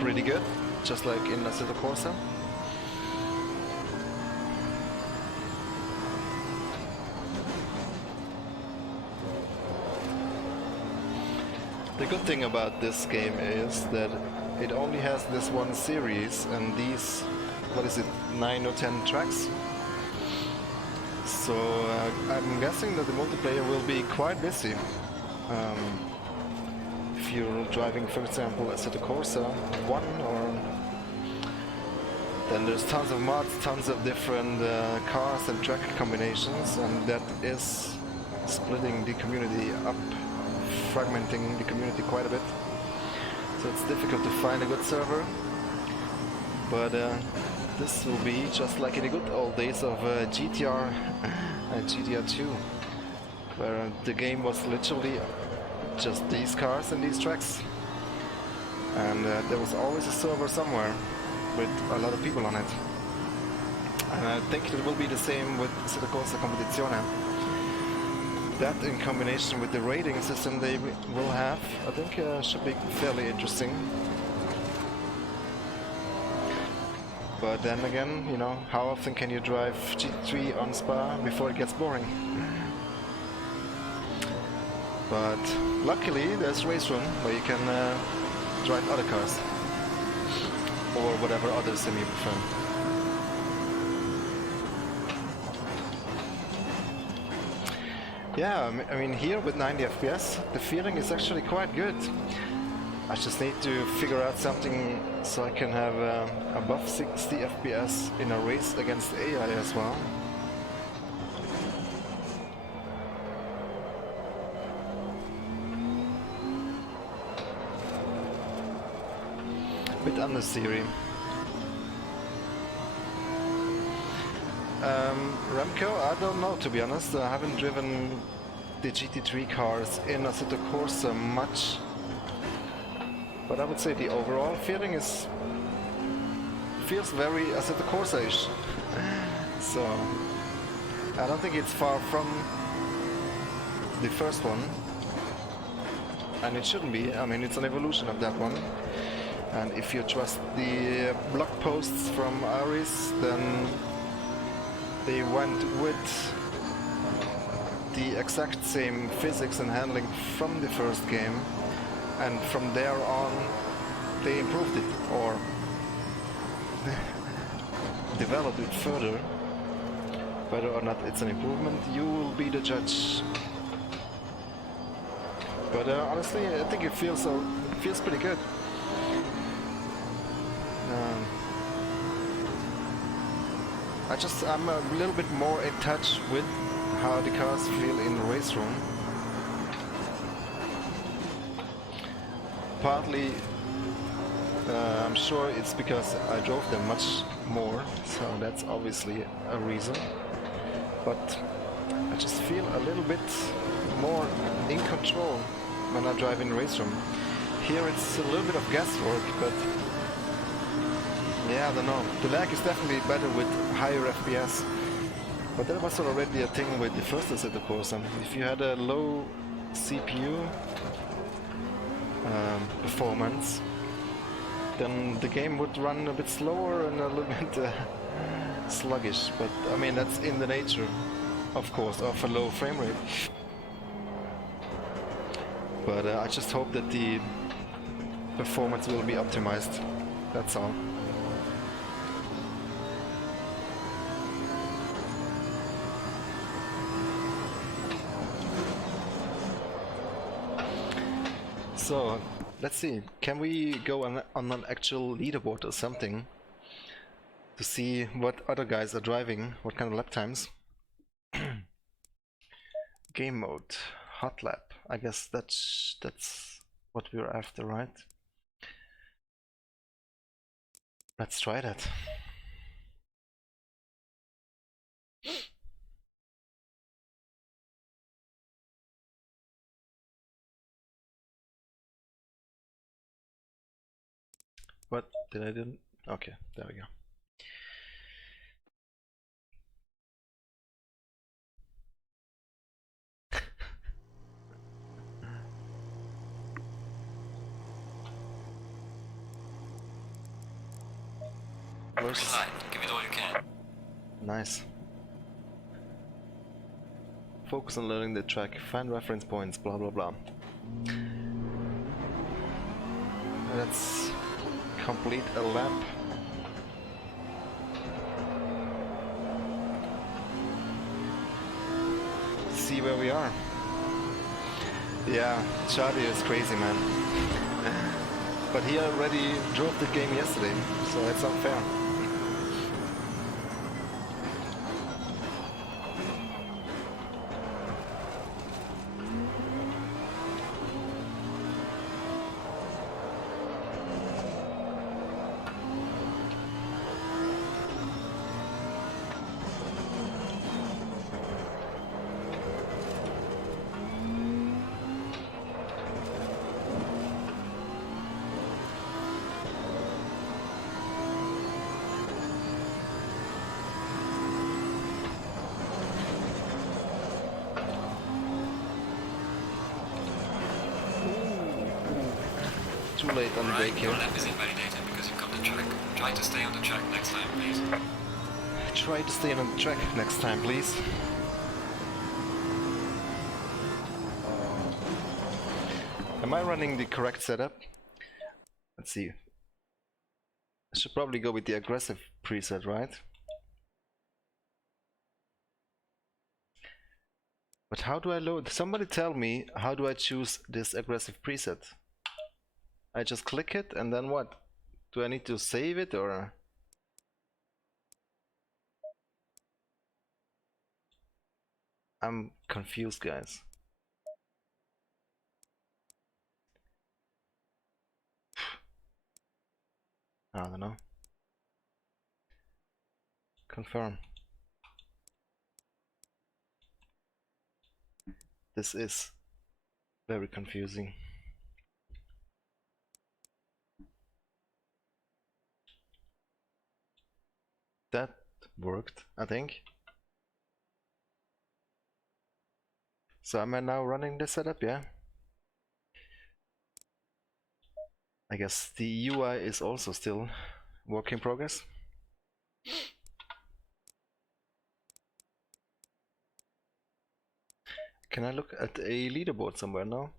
pretty good, just like in Assetto Corsa. The good thing about this game is that it only has this one series and these, what is it, 9 or 10 tracks. So I'm guessing that the multiplayer will be quite busy. If you're driving, for example, Assetto Corsa 1, or then there's tons of mods, tons of different cars and track combinations, and that is splitting the community up, fragmenting the community quite a bit. So it's difficult to find a good server, but this will be just like in the good old days of GTR and GTR 2, where the game was literally just these cars and these tracks, and there was always a server somewhere with a lot of people on it. And I think it will be the same with Assetto Corsa Competizione. That in combination with the rating system they will have, I think should be fairly interesting. But then again, you know, how often can you drive GT3 on Spa before it gets boring? But luckily there's Race Room where you can drive other cars, or whatever other sim you prefer. Yeah, I mean here with 90 FPS, the feeling is actually quite good. I just need to figure out something so I can have above 60 FPS in a race against AI as well. Bit under Siri. Remco, I don't know, to be honest. I haven't driven the GT3 cars in Assetto Corsa much, but I would say the overall feeling feels very Assetto Corsa-ish. So I don't think it's far from the first one, and it shouldn't be. I mean, it's an evolution of that one. And if you trust the blog posts from Aris, then they went with the exact same physics and handling from the first game, and from there on they improved it or developed it further. Whether or not it's an improvement, you will be the judge. But honestly, I think it feels pretty good. I'm a little bit more in touch with how the cars feel in race room. Partly, I'm sure it's because I drove them much more, so that's obviously a reason. But I just feel a little bit more in control when I drive in race room. Here it's a little bit of guesswork, but yeah, I don't know. The lag is definitely better with higher FPS. But that was already a thing with the first Assetto Corsa. If you had a low CPU performance, then the game would run a bit slower and a little bit sluggish. But I mean, that's in the nature, of course, of a low frame rate. But I just hope that the performance will be optimized. That's all. So, let's see, can we go on an actual leaderboard or something to see what other guys are driving, what kind of lap times? Game mode, hot lap, I guess that's what we're after, right? Let's try that. What did I do? Okay, there we go. Give it all you can. Nice. Focus on learning the track, find reference points, blah blah blah. Let's complete a lap. See where we are. Yeah, Charlie is crazy, man. But he already drove the game yesterday, so that's unfair. Too late on the brake here. Your lap is invalidated because you cut the track. Try to stay on the track next time, please. Try to stay on the track next time, please. Am I running the correct setup? Let's see. I should probably go with the aggressive preset, right? But how do I load? Somebody tell me, how do I choose this aggressive preset? I just click it and then what? Do I need to save it or? I'm confused, guys. I don't know. Confirm. This is very confusing. That worked, I think. So am I now running the setup? Yeah. I guess the UI is also still work in progress. Can I look at a leaderboard somewhere now?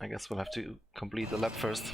I guess we'll have to complete the lap first.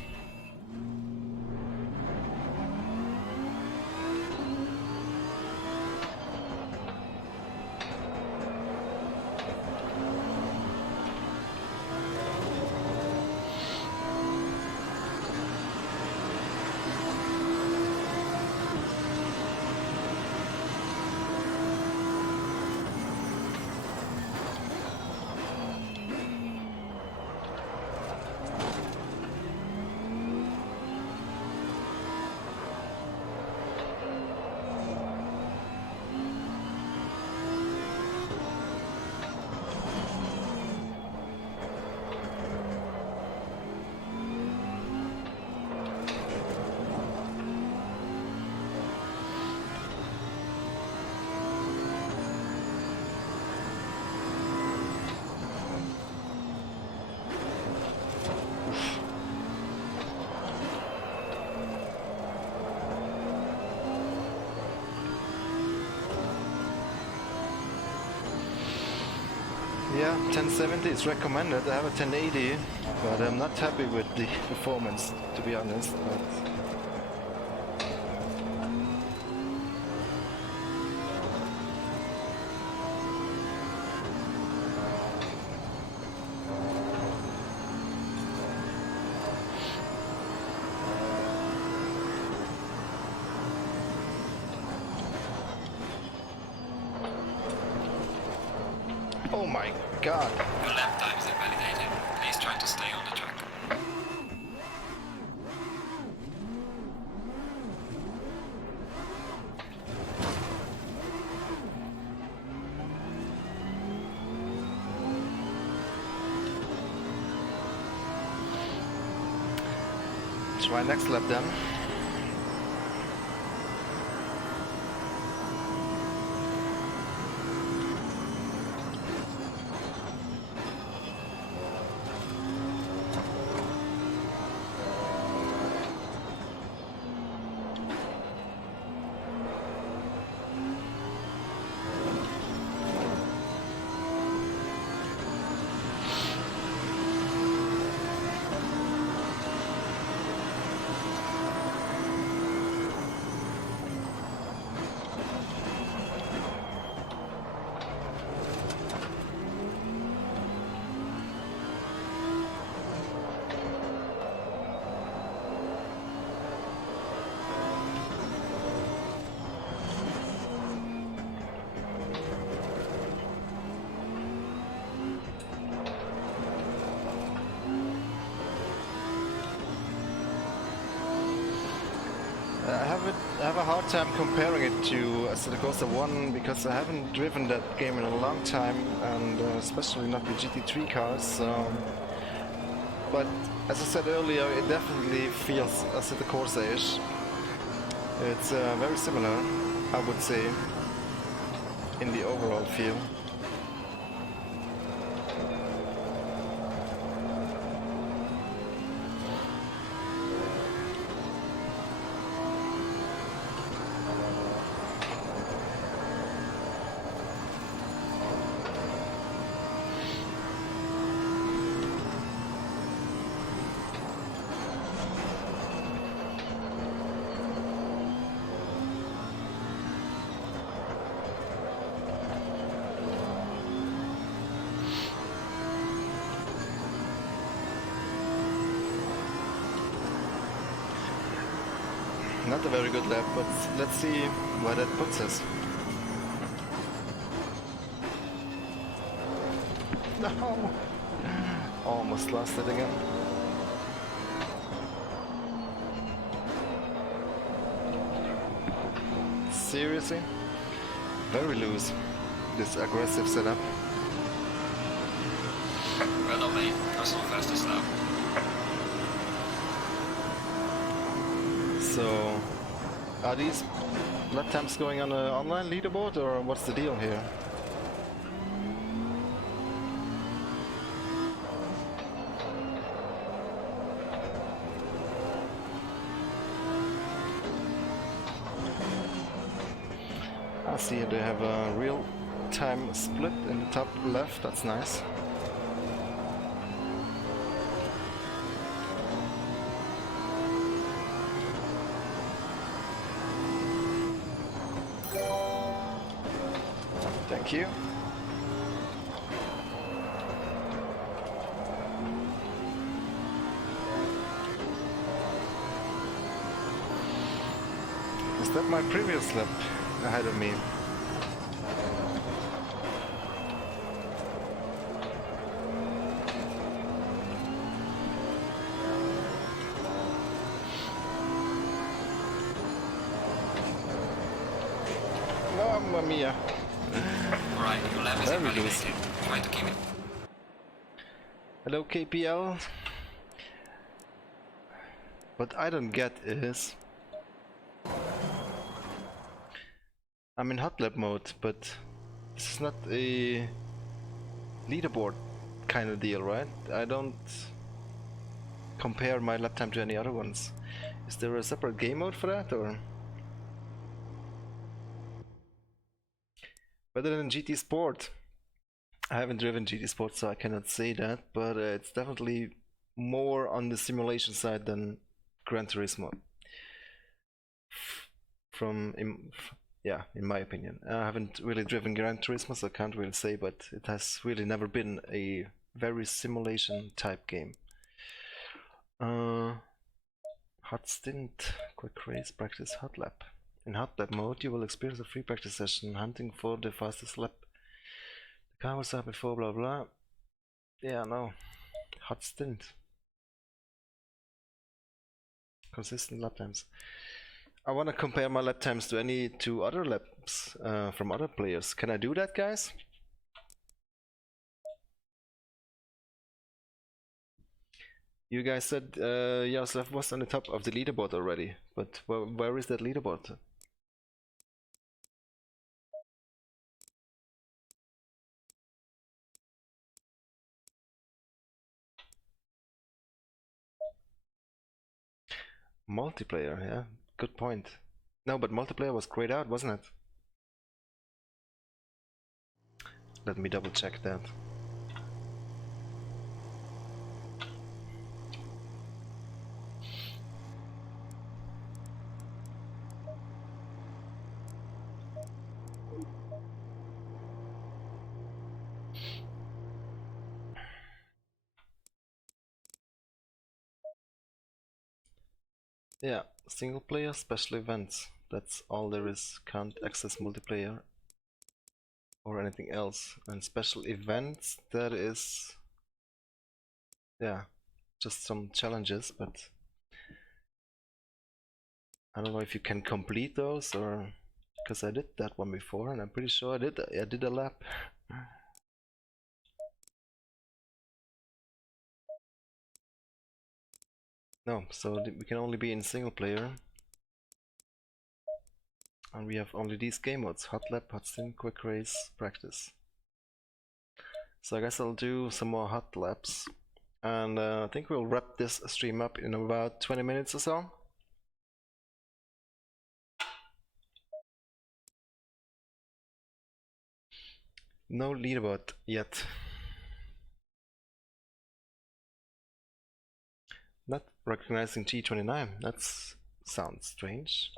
Yeah, 1070 is recommended. I have a 1080, but I'm not happy with the performance, to be honest. But oh my god! Your lap time is invalidated. Please try to stay on the track. Try next lap then. I have a hard time comparing it to Assetto Corsa 1 because I haven't driven that game in a long time, and especially not with GT3 cars. But as I said earlier, it definitely feels Assetto Corsa-ish. It's very similar, I would say, in the overall feel. Not a very good lap, but let's see where that puts us. No! Almost lost it again. Seriously? Very loose, this aggressive setup. Well done, mate. Personal fastest lap. So, are these lap times going on an online leaderboard, or what's the deal here? see they have a real time split in the top left. That's nice. Thank you. Is that my previous lap ahead of me? Mamma mia. Alright, your lap is There we go. invalidated. Try to keep it. Hello KPL. What I don't get is I'm in hot lap mode, but this is not a leaderboard kind of deal, right? I don't compare my lap time to any other ones. Is there a separate game mode for that, or? Better than GT Sport. I haven't driven GT Sport, so I cannot say that, but it's definitely more on the simulation side than Gran Turismo. Yeah, in my opinion. I haven't really driven Gran Turismo, so I can't really say, but it has really never been a very simulation type game. Hot stint, quick race, practice, hot lap. In hot lap mode, you will experience a free practice session hunting for the fastest lap. The car was up before, blah blah. Yeah, no. Hot stint. Consistent lap times. I want to compare my lap times to any two other laps from other players. Can I do that, guys? You guys said Yaroslav was on the top of the leaderboard already, but where is that leaderboard? Multiplayer, yeah, good point. No, but multiplayer was grayed out, wasn't it? Let me double check that. Yeah, single player, special events. That's all there is. Can't access multiplayer or anything else. And special events, that is, yeah, just some challenges, but I don't know if you can complete those, or because I did that one before and I'm pretty sure I did a lap. No, so we can only be in single player. And we have only these game modes: hot lap, hot stint, quick race, practice. So I guess I'll do some more hot laps. And I think we'll wrap this stream up in about 20 minutes or so. No leaderboard yet. Not recognizing T29. That sounds strange.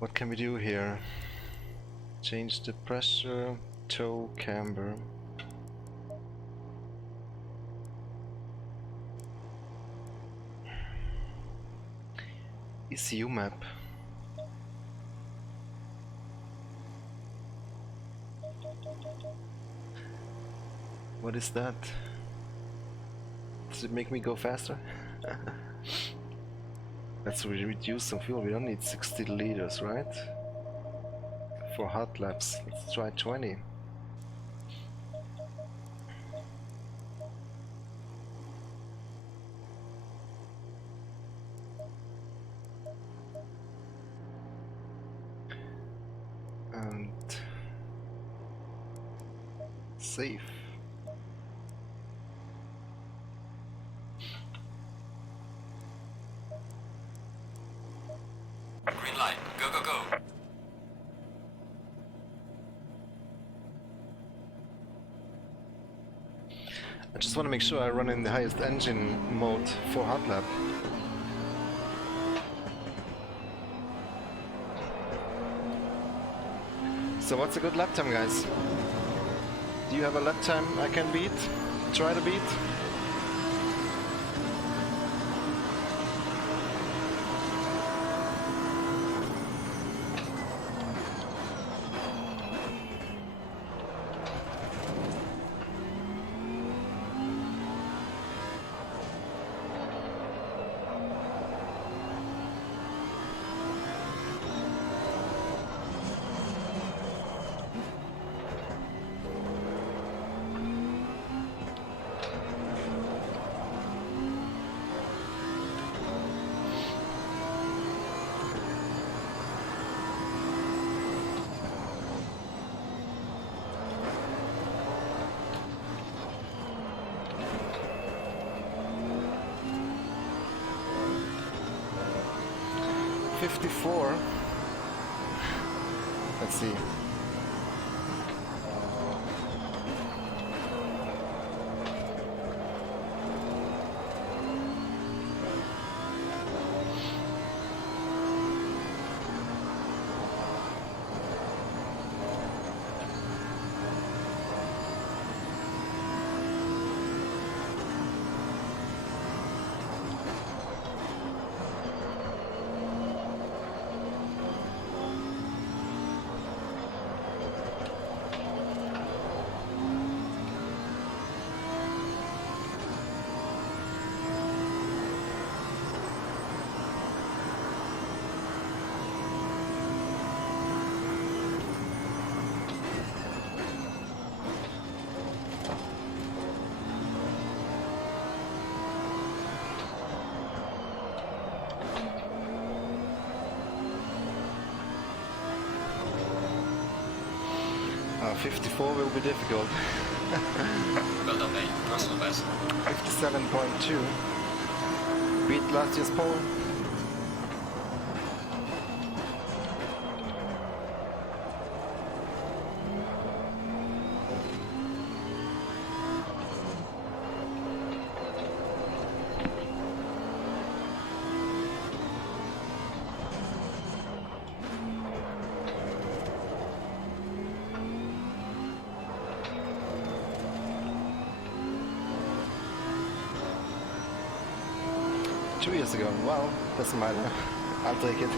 What can we do here? Change the pressure, toe, camber. ECU map. What is that? Does it make me go faster? Let's reduce some fuel. We don't need 60 liters, right? for hot laps. Let's try 20. And save. Green light. Go, go, go. I just want to make sure I run in the highest engine mode for hot lap. So what's a good lap time, guys? Do you have a lap time I can beat? Try to beat? .54. Let's see. Uh, 54 will be difficult. Well done, mate. Personal best. 57.2. Beat last year's pole. Two years ago. Well, doesn't matter. I'll take it.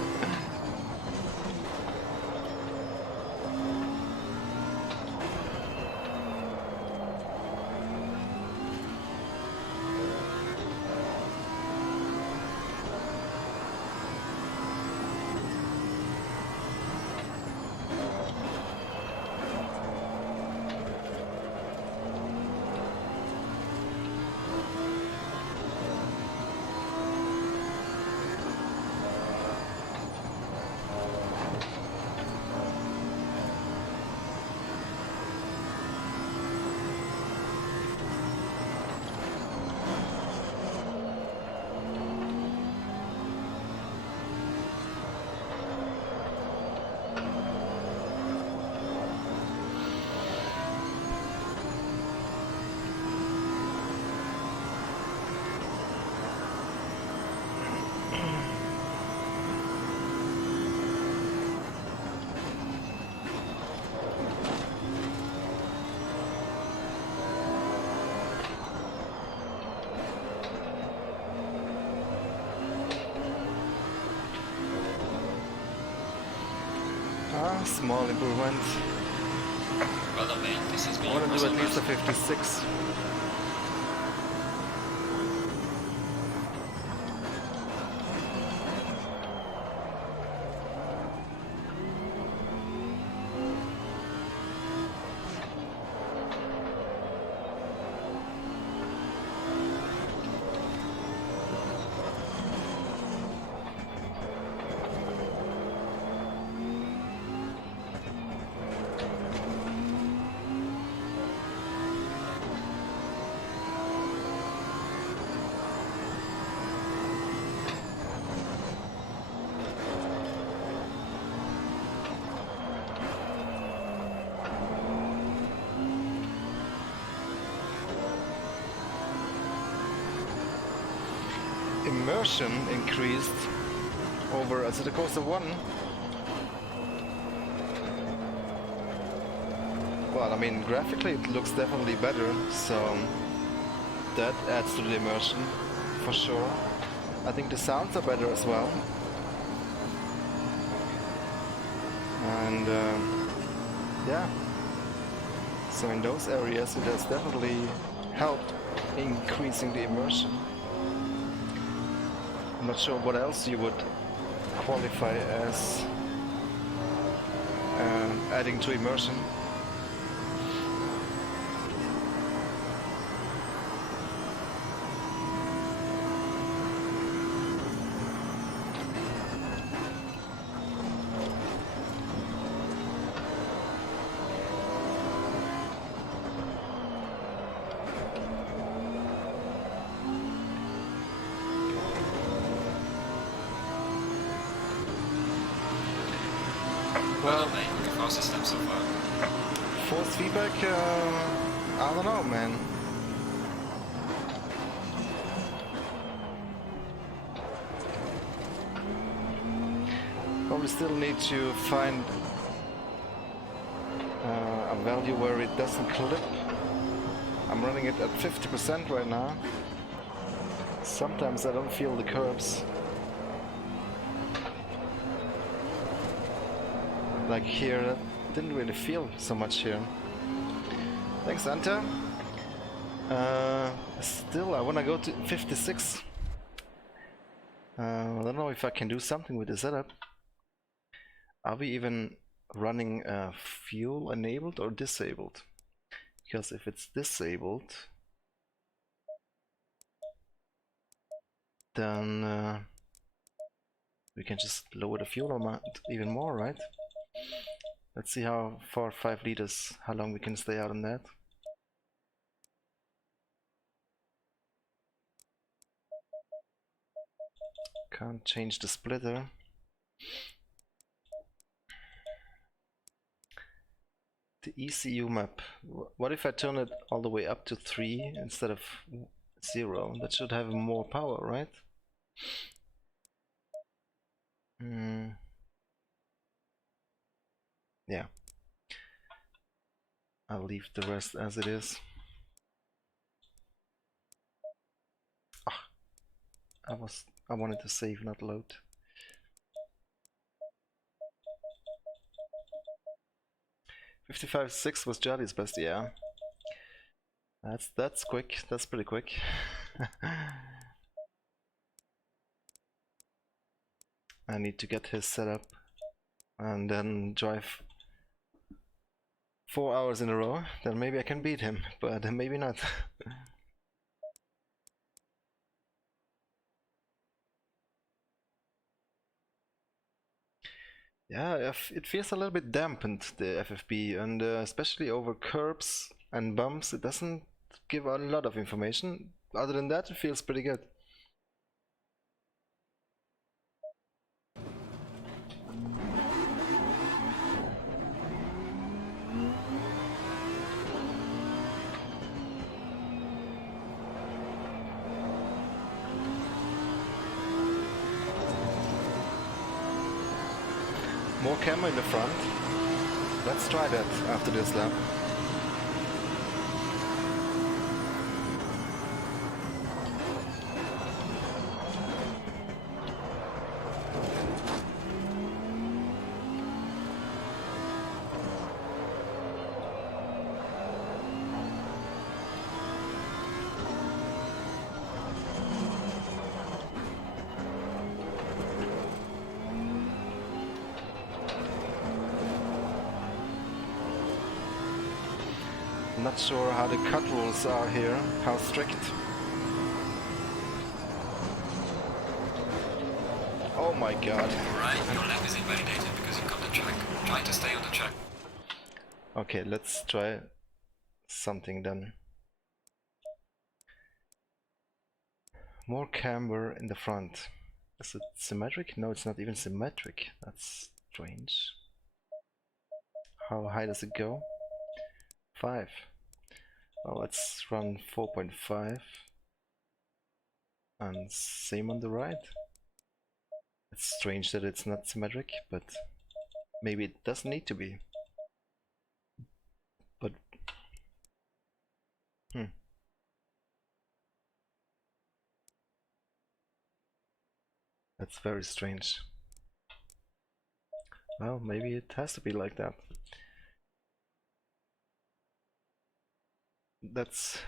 Small improvement. Well done, mate. This has been I want to do at personal least a best. 56. immersion increased over Assetto Corsa 1. Well, I mean, graphically it looks definitely better, so that adds to the immersion for sure. I think the sounds are better as well. And yeah, so in those areas it has definitely helped increasing the immersion. I'm not sure what else you would qualify as adding to immersion. Well, mate, the fastest step so far. Force feedback, I don't know, man. Probably still need to find a value where it doesn't clip. I'm running it at 50% right now. Sometimes I don't feel the curbs. Like here, that didn't really feel so much here. Thanks, Anta. Still, I wanna go to 56. I don't know if I can do something with the setup. Are we even running fuel enabled or disabled? Because if it's disabled, then we can just lower the fuel amount even more, right? Let's see how far 5 liters, how long we can stay out on that. Can't change the splitter. The ECU map. What if I turn it all the way up to 3 instead of 0? That should have more power, right? Yeah. I'll leave the rest as it is. I wanted to save, not load. $55.6 was Jolly's best, yeah. That's quick. That's pretty quick. I need to get his setup and then drive 4 hours in a row. Then maybe I can beat him, but maybe not. Yeah, it feels a little bit dampened, the FFB, and especially over curbs and bumps, it doesn't give a lot of information. Other than that, it feels pretty good. More camera in the front. Let's try that after this lap. Not sure how the cut rules are here, how strict. Oh my god. Right, your lap is invalidated because you cut the track. Try to stay on the track. Okay, let's try something then. More camber in the front. Is it symmetric? No, it's not even symmetric. That's strange. How high does it go? 5. Well, let's run 4.5. And same on the right. It's strange that it's not symmetric, but maybe it doesn't need to be. But that's very strange. Well, maybe it has to be like that. Let's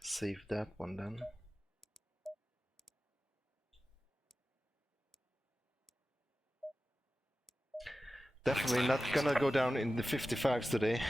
save that one then. Definitely not gonna go down in the 55s today.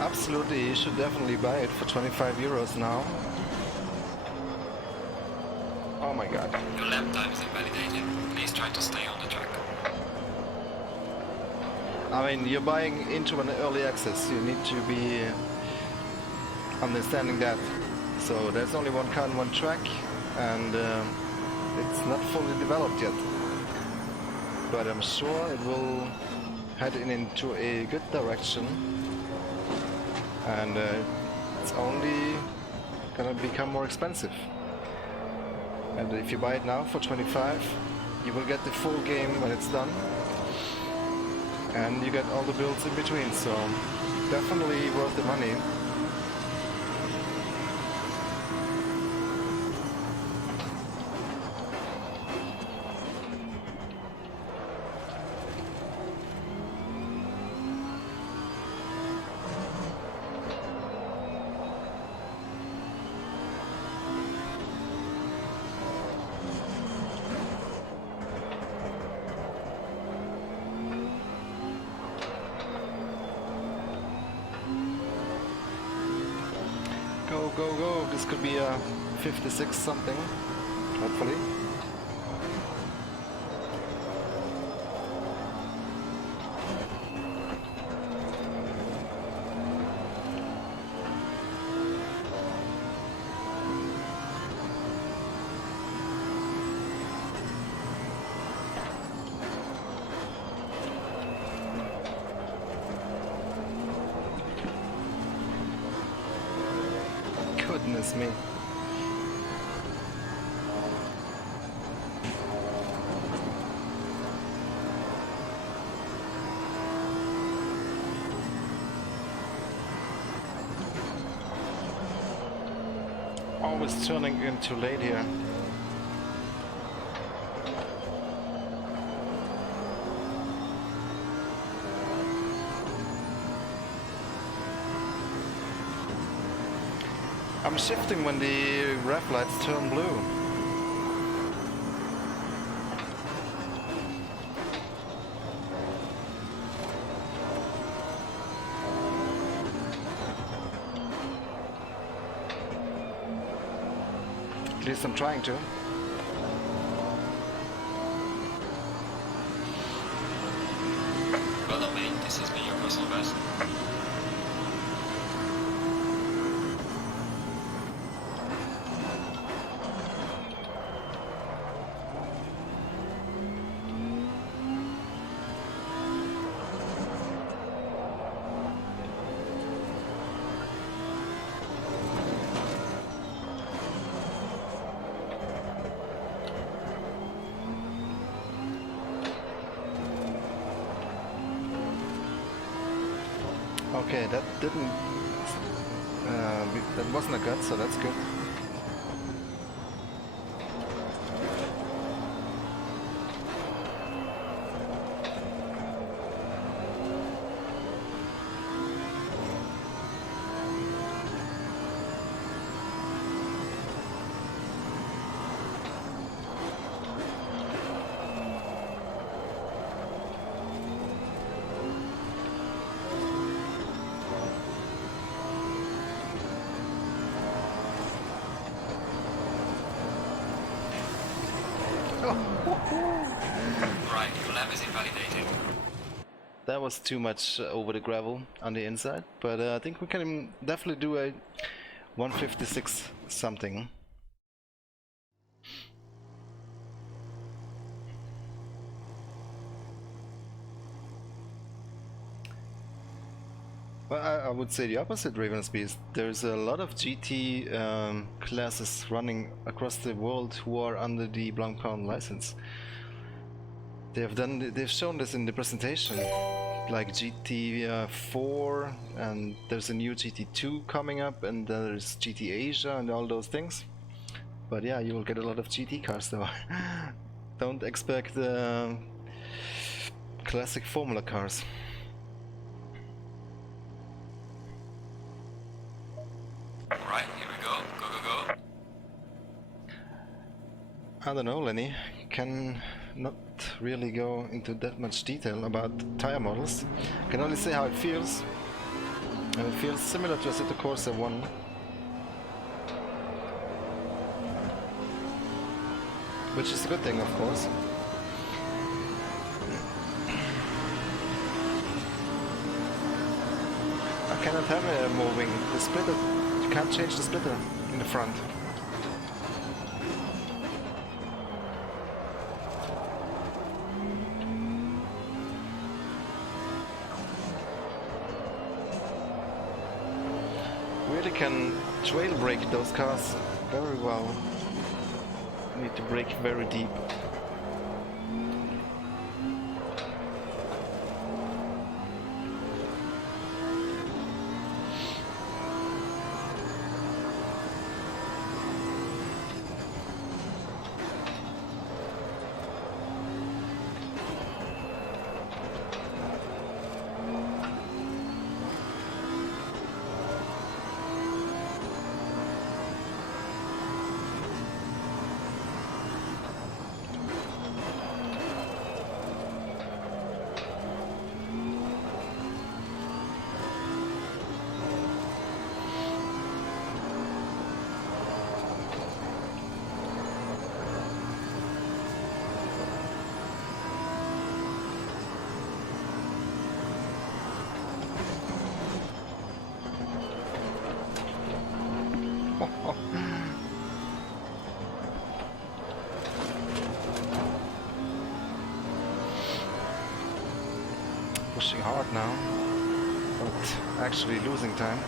Absolutely, you should definitely buy it for 25 euros now. Oh my god. Your lap time is invalidated. Please try to stay on the track. I mean, you're buying into an early access. You need to be understanding that. So there's only one car and one track, and it's not fully developed yet. But I'm sure it will head into a good direction. And it's only gonna become more expensive. And if you buy it now for 25, you will get the full game when it's done, and you get all the builds in between, so definitely worth the money. Go, go, go. This could be a 56 something, hopefully. Goodness me. Always turning in too late here. I'm shifting when the rev lights turn blue. At least I'm trying to. Well done, mate. This has been your personal best. Okay, that didn't... that wasn't a gut, so that's good. Right, your lap is invalidated. That was too much over the gravel on the inside, but I think we can definitely do a 156 something. Well, I would say the opposite, Raven's Beast. There's a lot of GT classes running across the world who are under the Blancpain license. They've shown this in the presentation, like GT4, and there's a new GT2 coming up, and there's GT Asia and all those things. But yeah, you will get a lot of GT cars though. Don't expect classic Formula cars. Right, here we go. Go, go, go. I don't know, Lenny. Can not really go into that much detail about tire models. I can only say how it feels. And it feels similar to Assetto Corsa 1. Which is a good thing, of course. I cannot have a moving. The splitter, you can't change the splitter in the front. Really can trail brake those cars very well. Need to brake very deep. Pushing hard now, but actually losing time.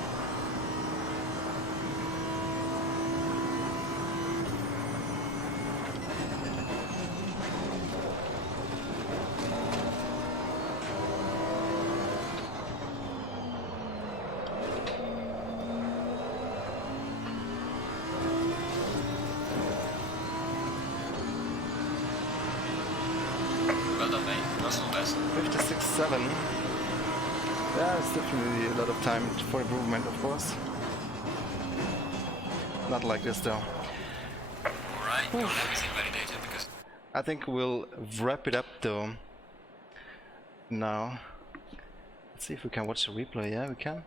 Well done, mate. That's not bad. 56.7. Yeah, it's definitely a lot of time for improvement, of course. Not like this though. Alright, your lap is invalidated because... I think we'll wrap it up though. Now. Let's see if we can watch the replay. Yeah, we can.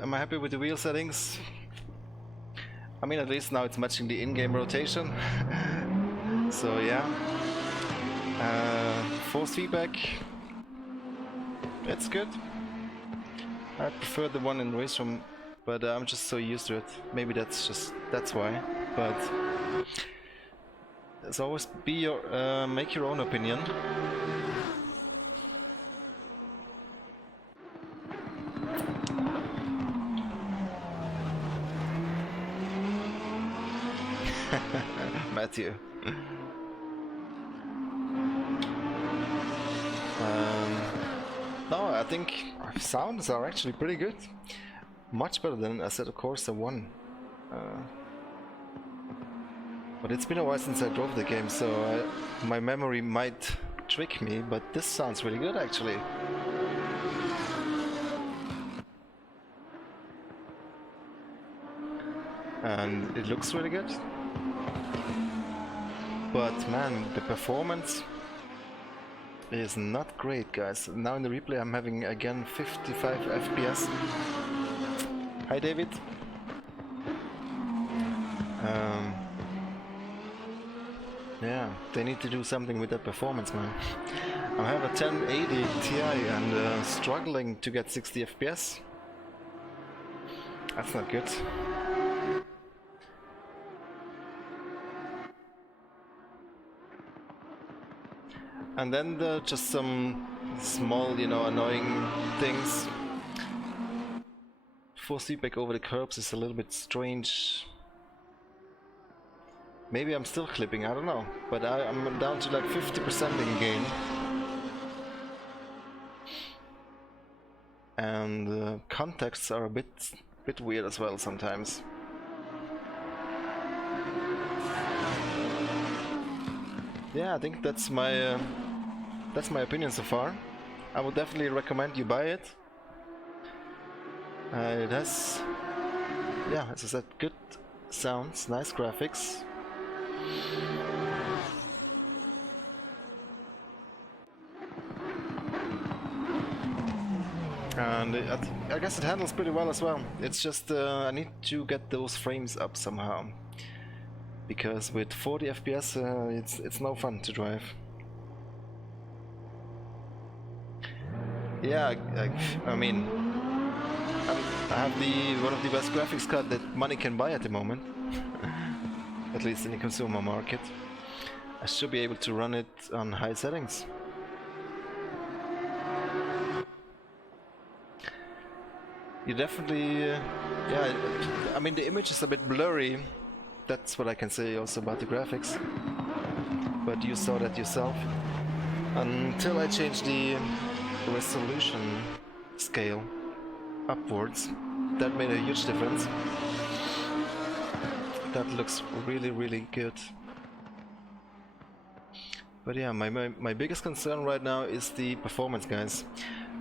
Am I happy with the wheel settings? I mean, at least now it's matching the in-game rotation. So yeah. Force feedback. It's good. I prefer the one in race room, but I'm just so used to it. Maybe that's why. But as always, make your own opinion. Matthew. I think sounds are actually pretty good. Much better than Assetto Corsa 1. But it's been a while since I drove the game, so my memory might trick me, but this sounds really good actually. And it looks really good. But man, the performance is not great, guys. Now in the replay I'm having again 55 FPS. Hi David. Yeah, they need to do something with that performance, man. I have a 1080 Ti and struggling to get 60 FPS. That's not good. And then just some small, you know, annoying things. Force feedback over the curbs is a little bit strange. Maybe I'm still clipping, I don't know. But I'm down to like 50% in game. And contexts are a bit weird as well sometimes. Yeah, I think that's my opinion so far. I would definitely recommend you buy it. It has, yeah, as I said, good sounds, nice graphics. And I guess it handles pretty well as well. It's just I need to get those frames up somehow. Because with 40 FPS it's no fun to drive. Yeah, I mean, I have one of the best graphics cards that money can buy at the moment. At least in the consumer market. I should be able to run it on high settings. You definitely, yeah, I mean the image is a bit blurry. That's what I can say also about the graphics. But you saw that yourself. Until I changed the resolution scale upwards, that made a huge difference. That looks really good. But yeah, my biggest concern right now is the performance, guys.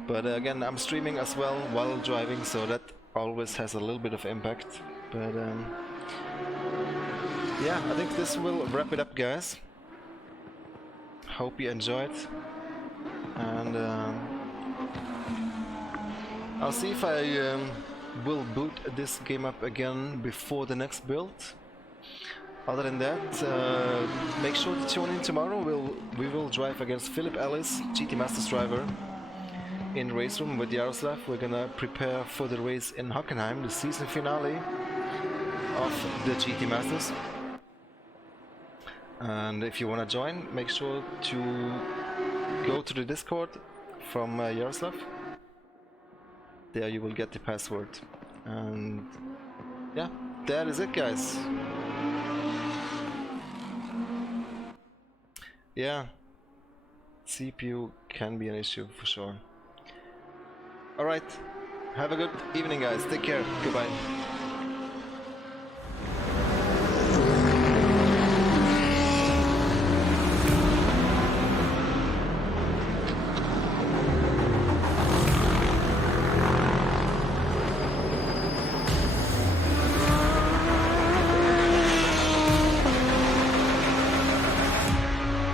But again, I'm streaming as well while driving, so that always has a little bit of impact. But yeah, I think this will wrap it up, guys. Hope you enjoyed, and I'll see if I will boot this game up again before the next build. Other than that, make sure to tune in tomorrow. We will drive against Philip Ellis, GT Masters driver, in race room with Yaroslav. We're gonna prepare for the race in Hockenheim, the season finale of the GT Masters. And if you wanna join, make sure to go to the Discord from Yaroslav. There you will get the password. And yeah, that is it, guys. Yeah, CPU can be an issue for sure. Alright, have a good evening, guys. Take care. Goodbye.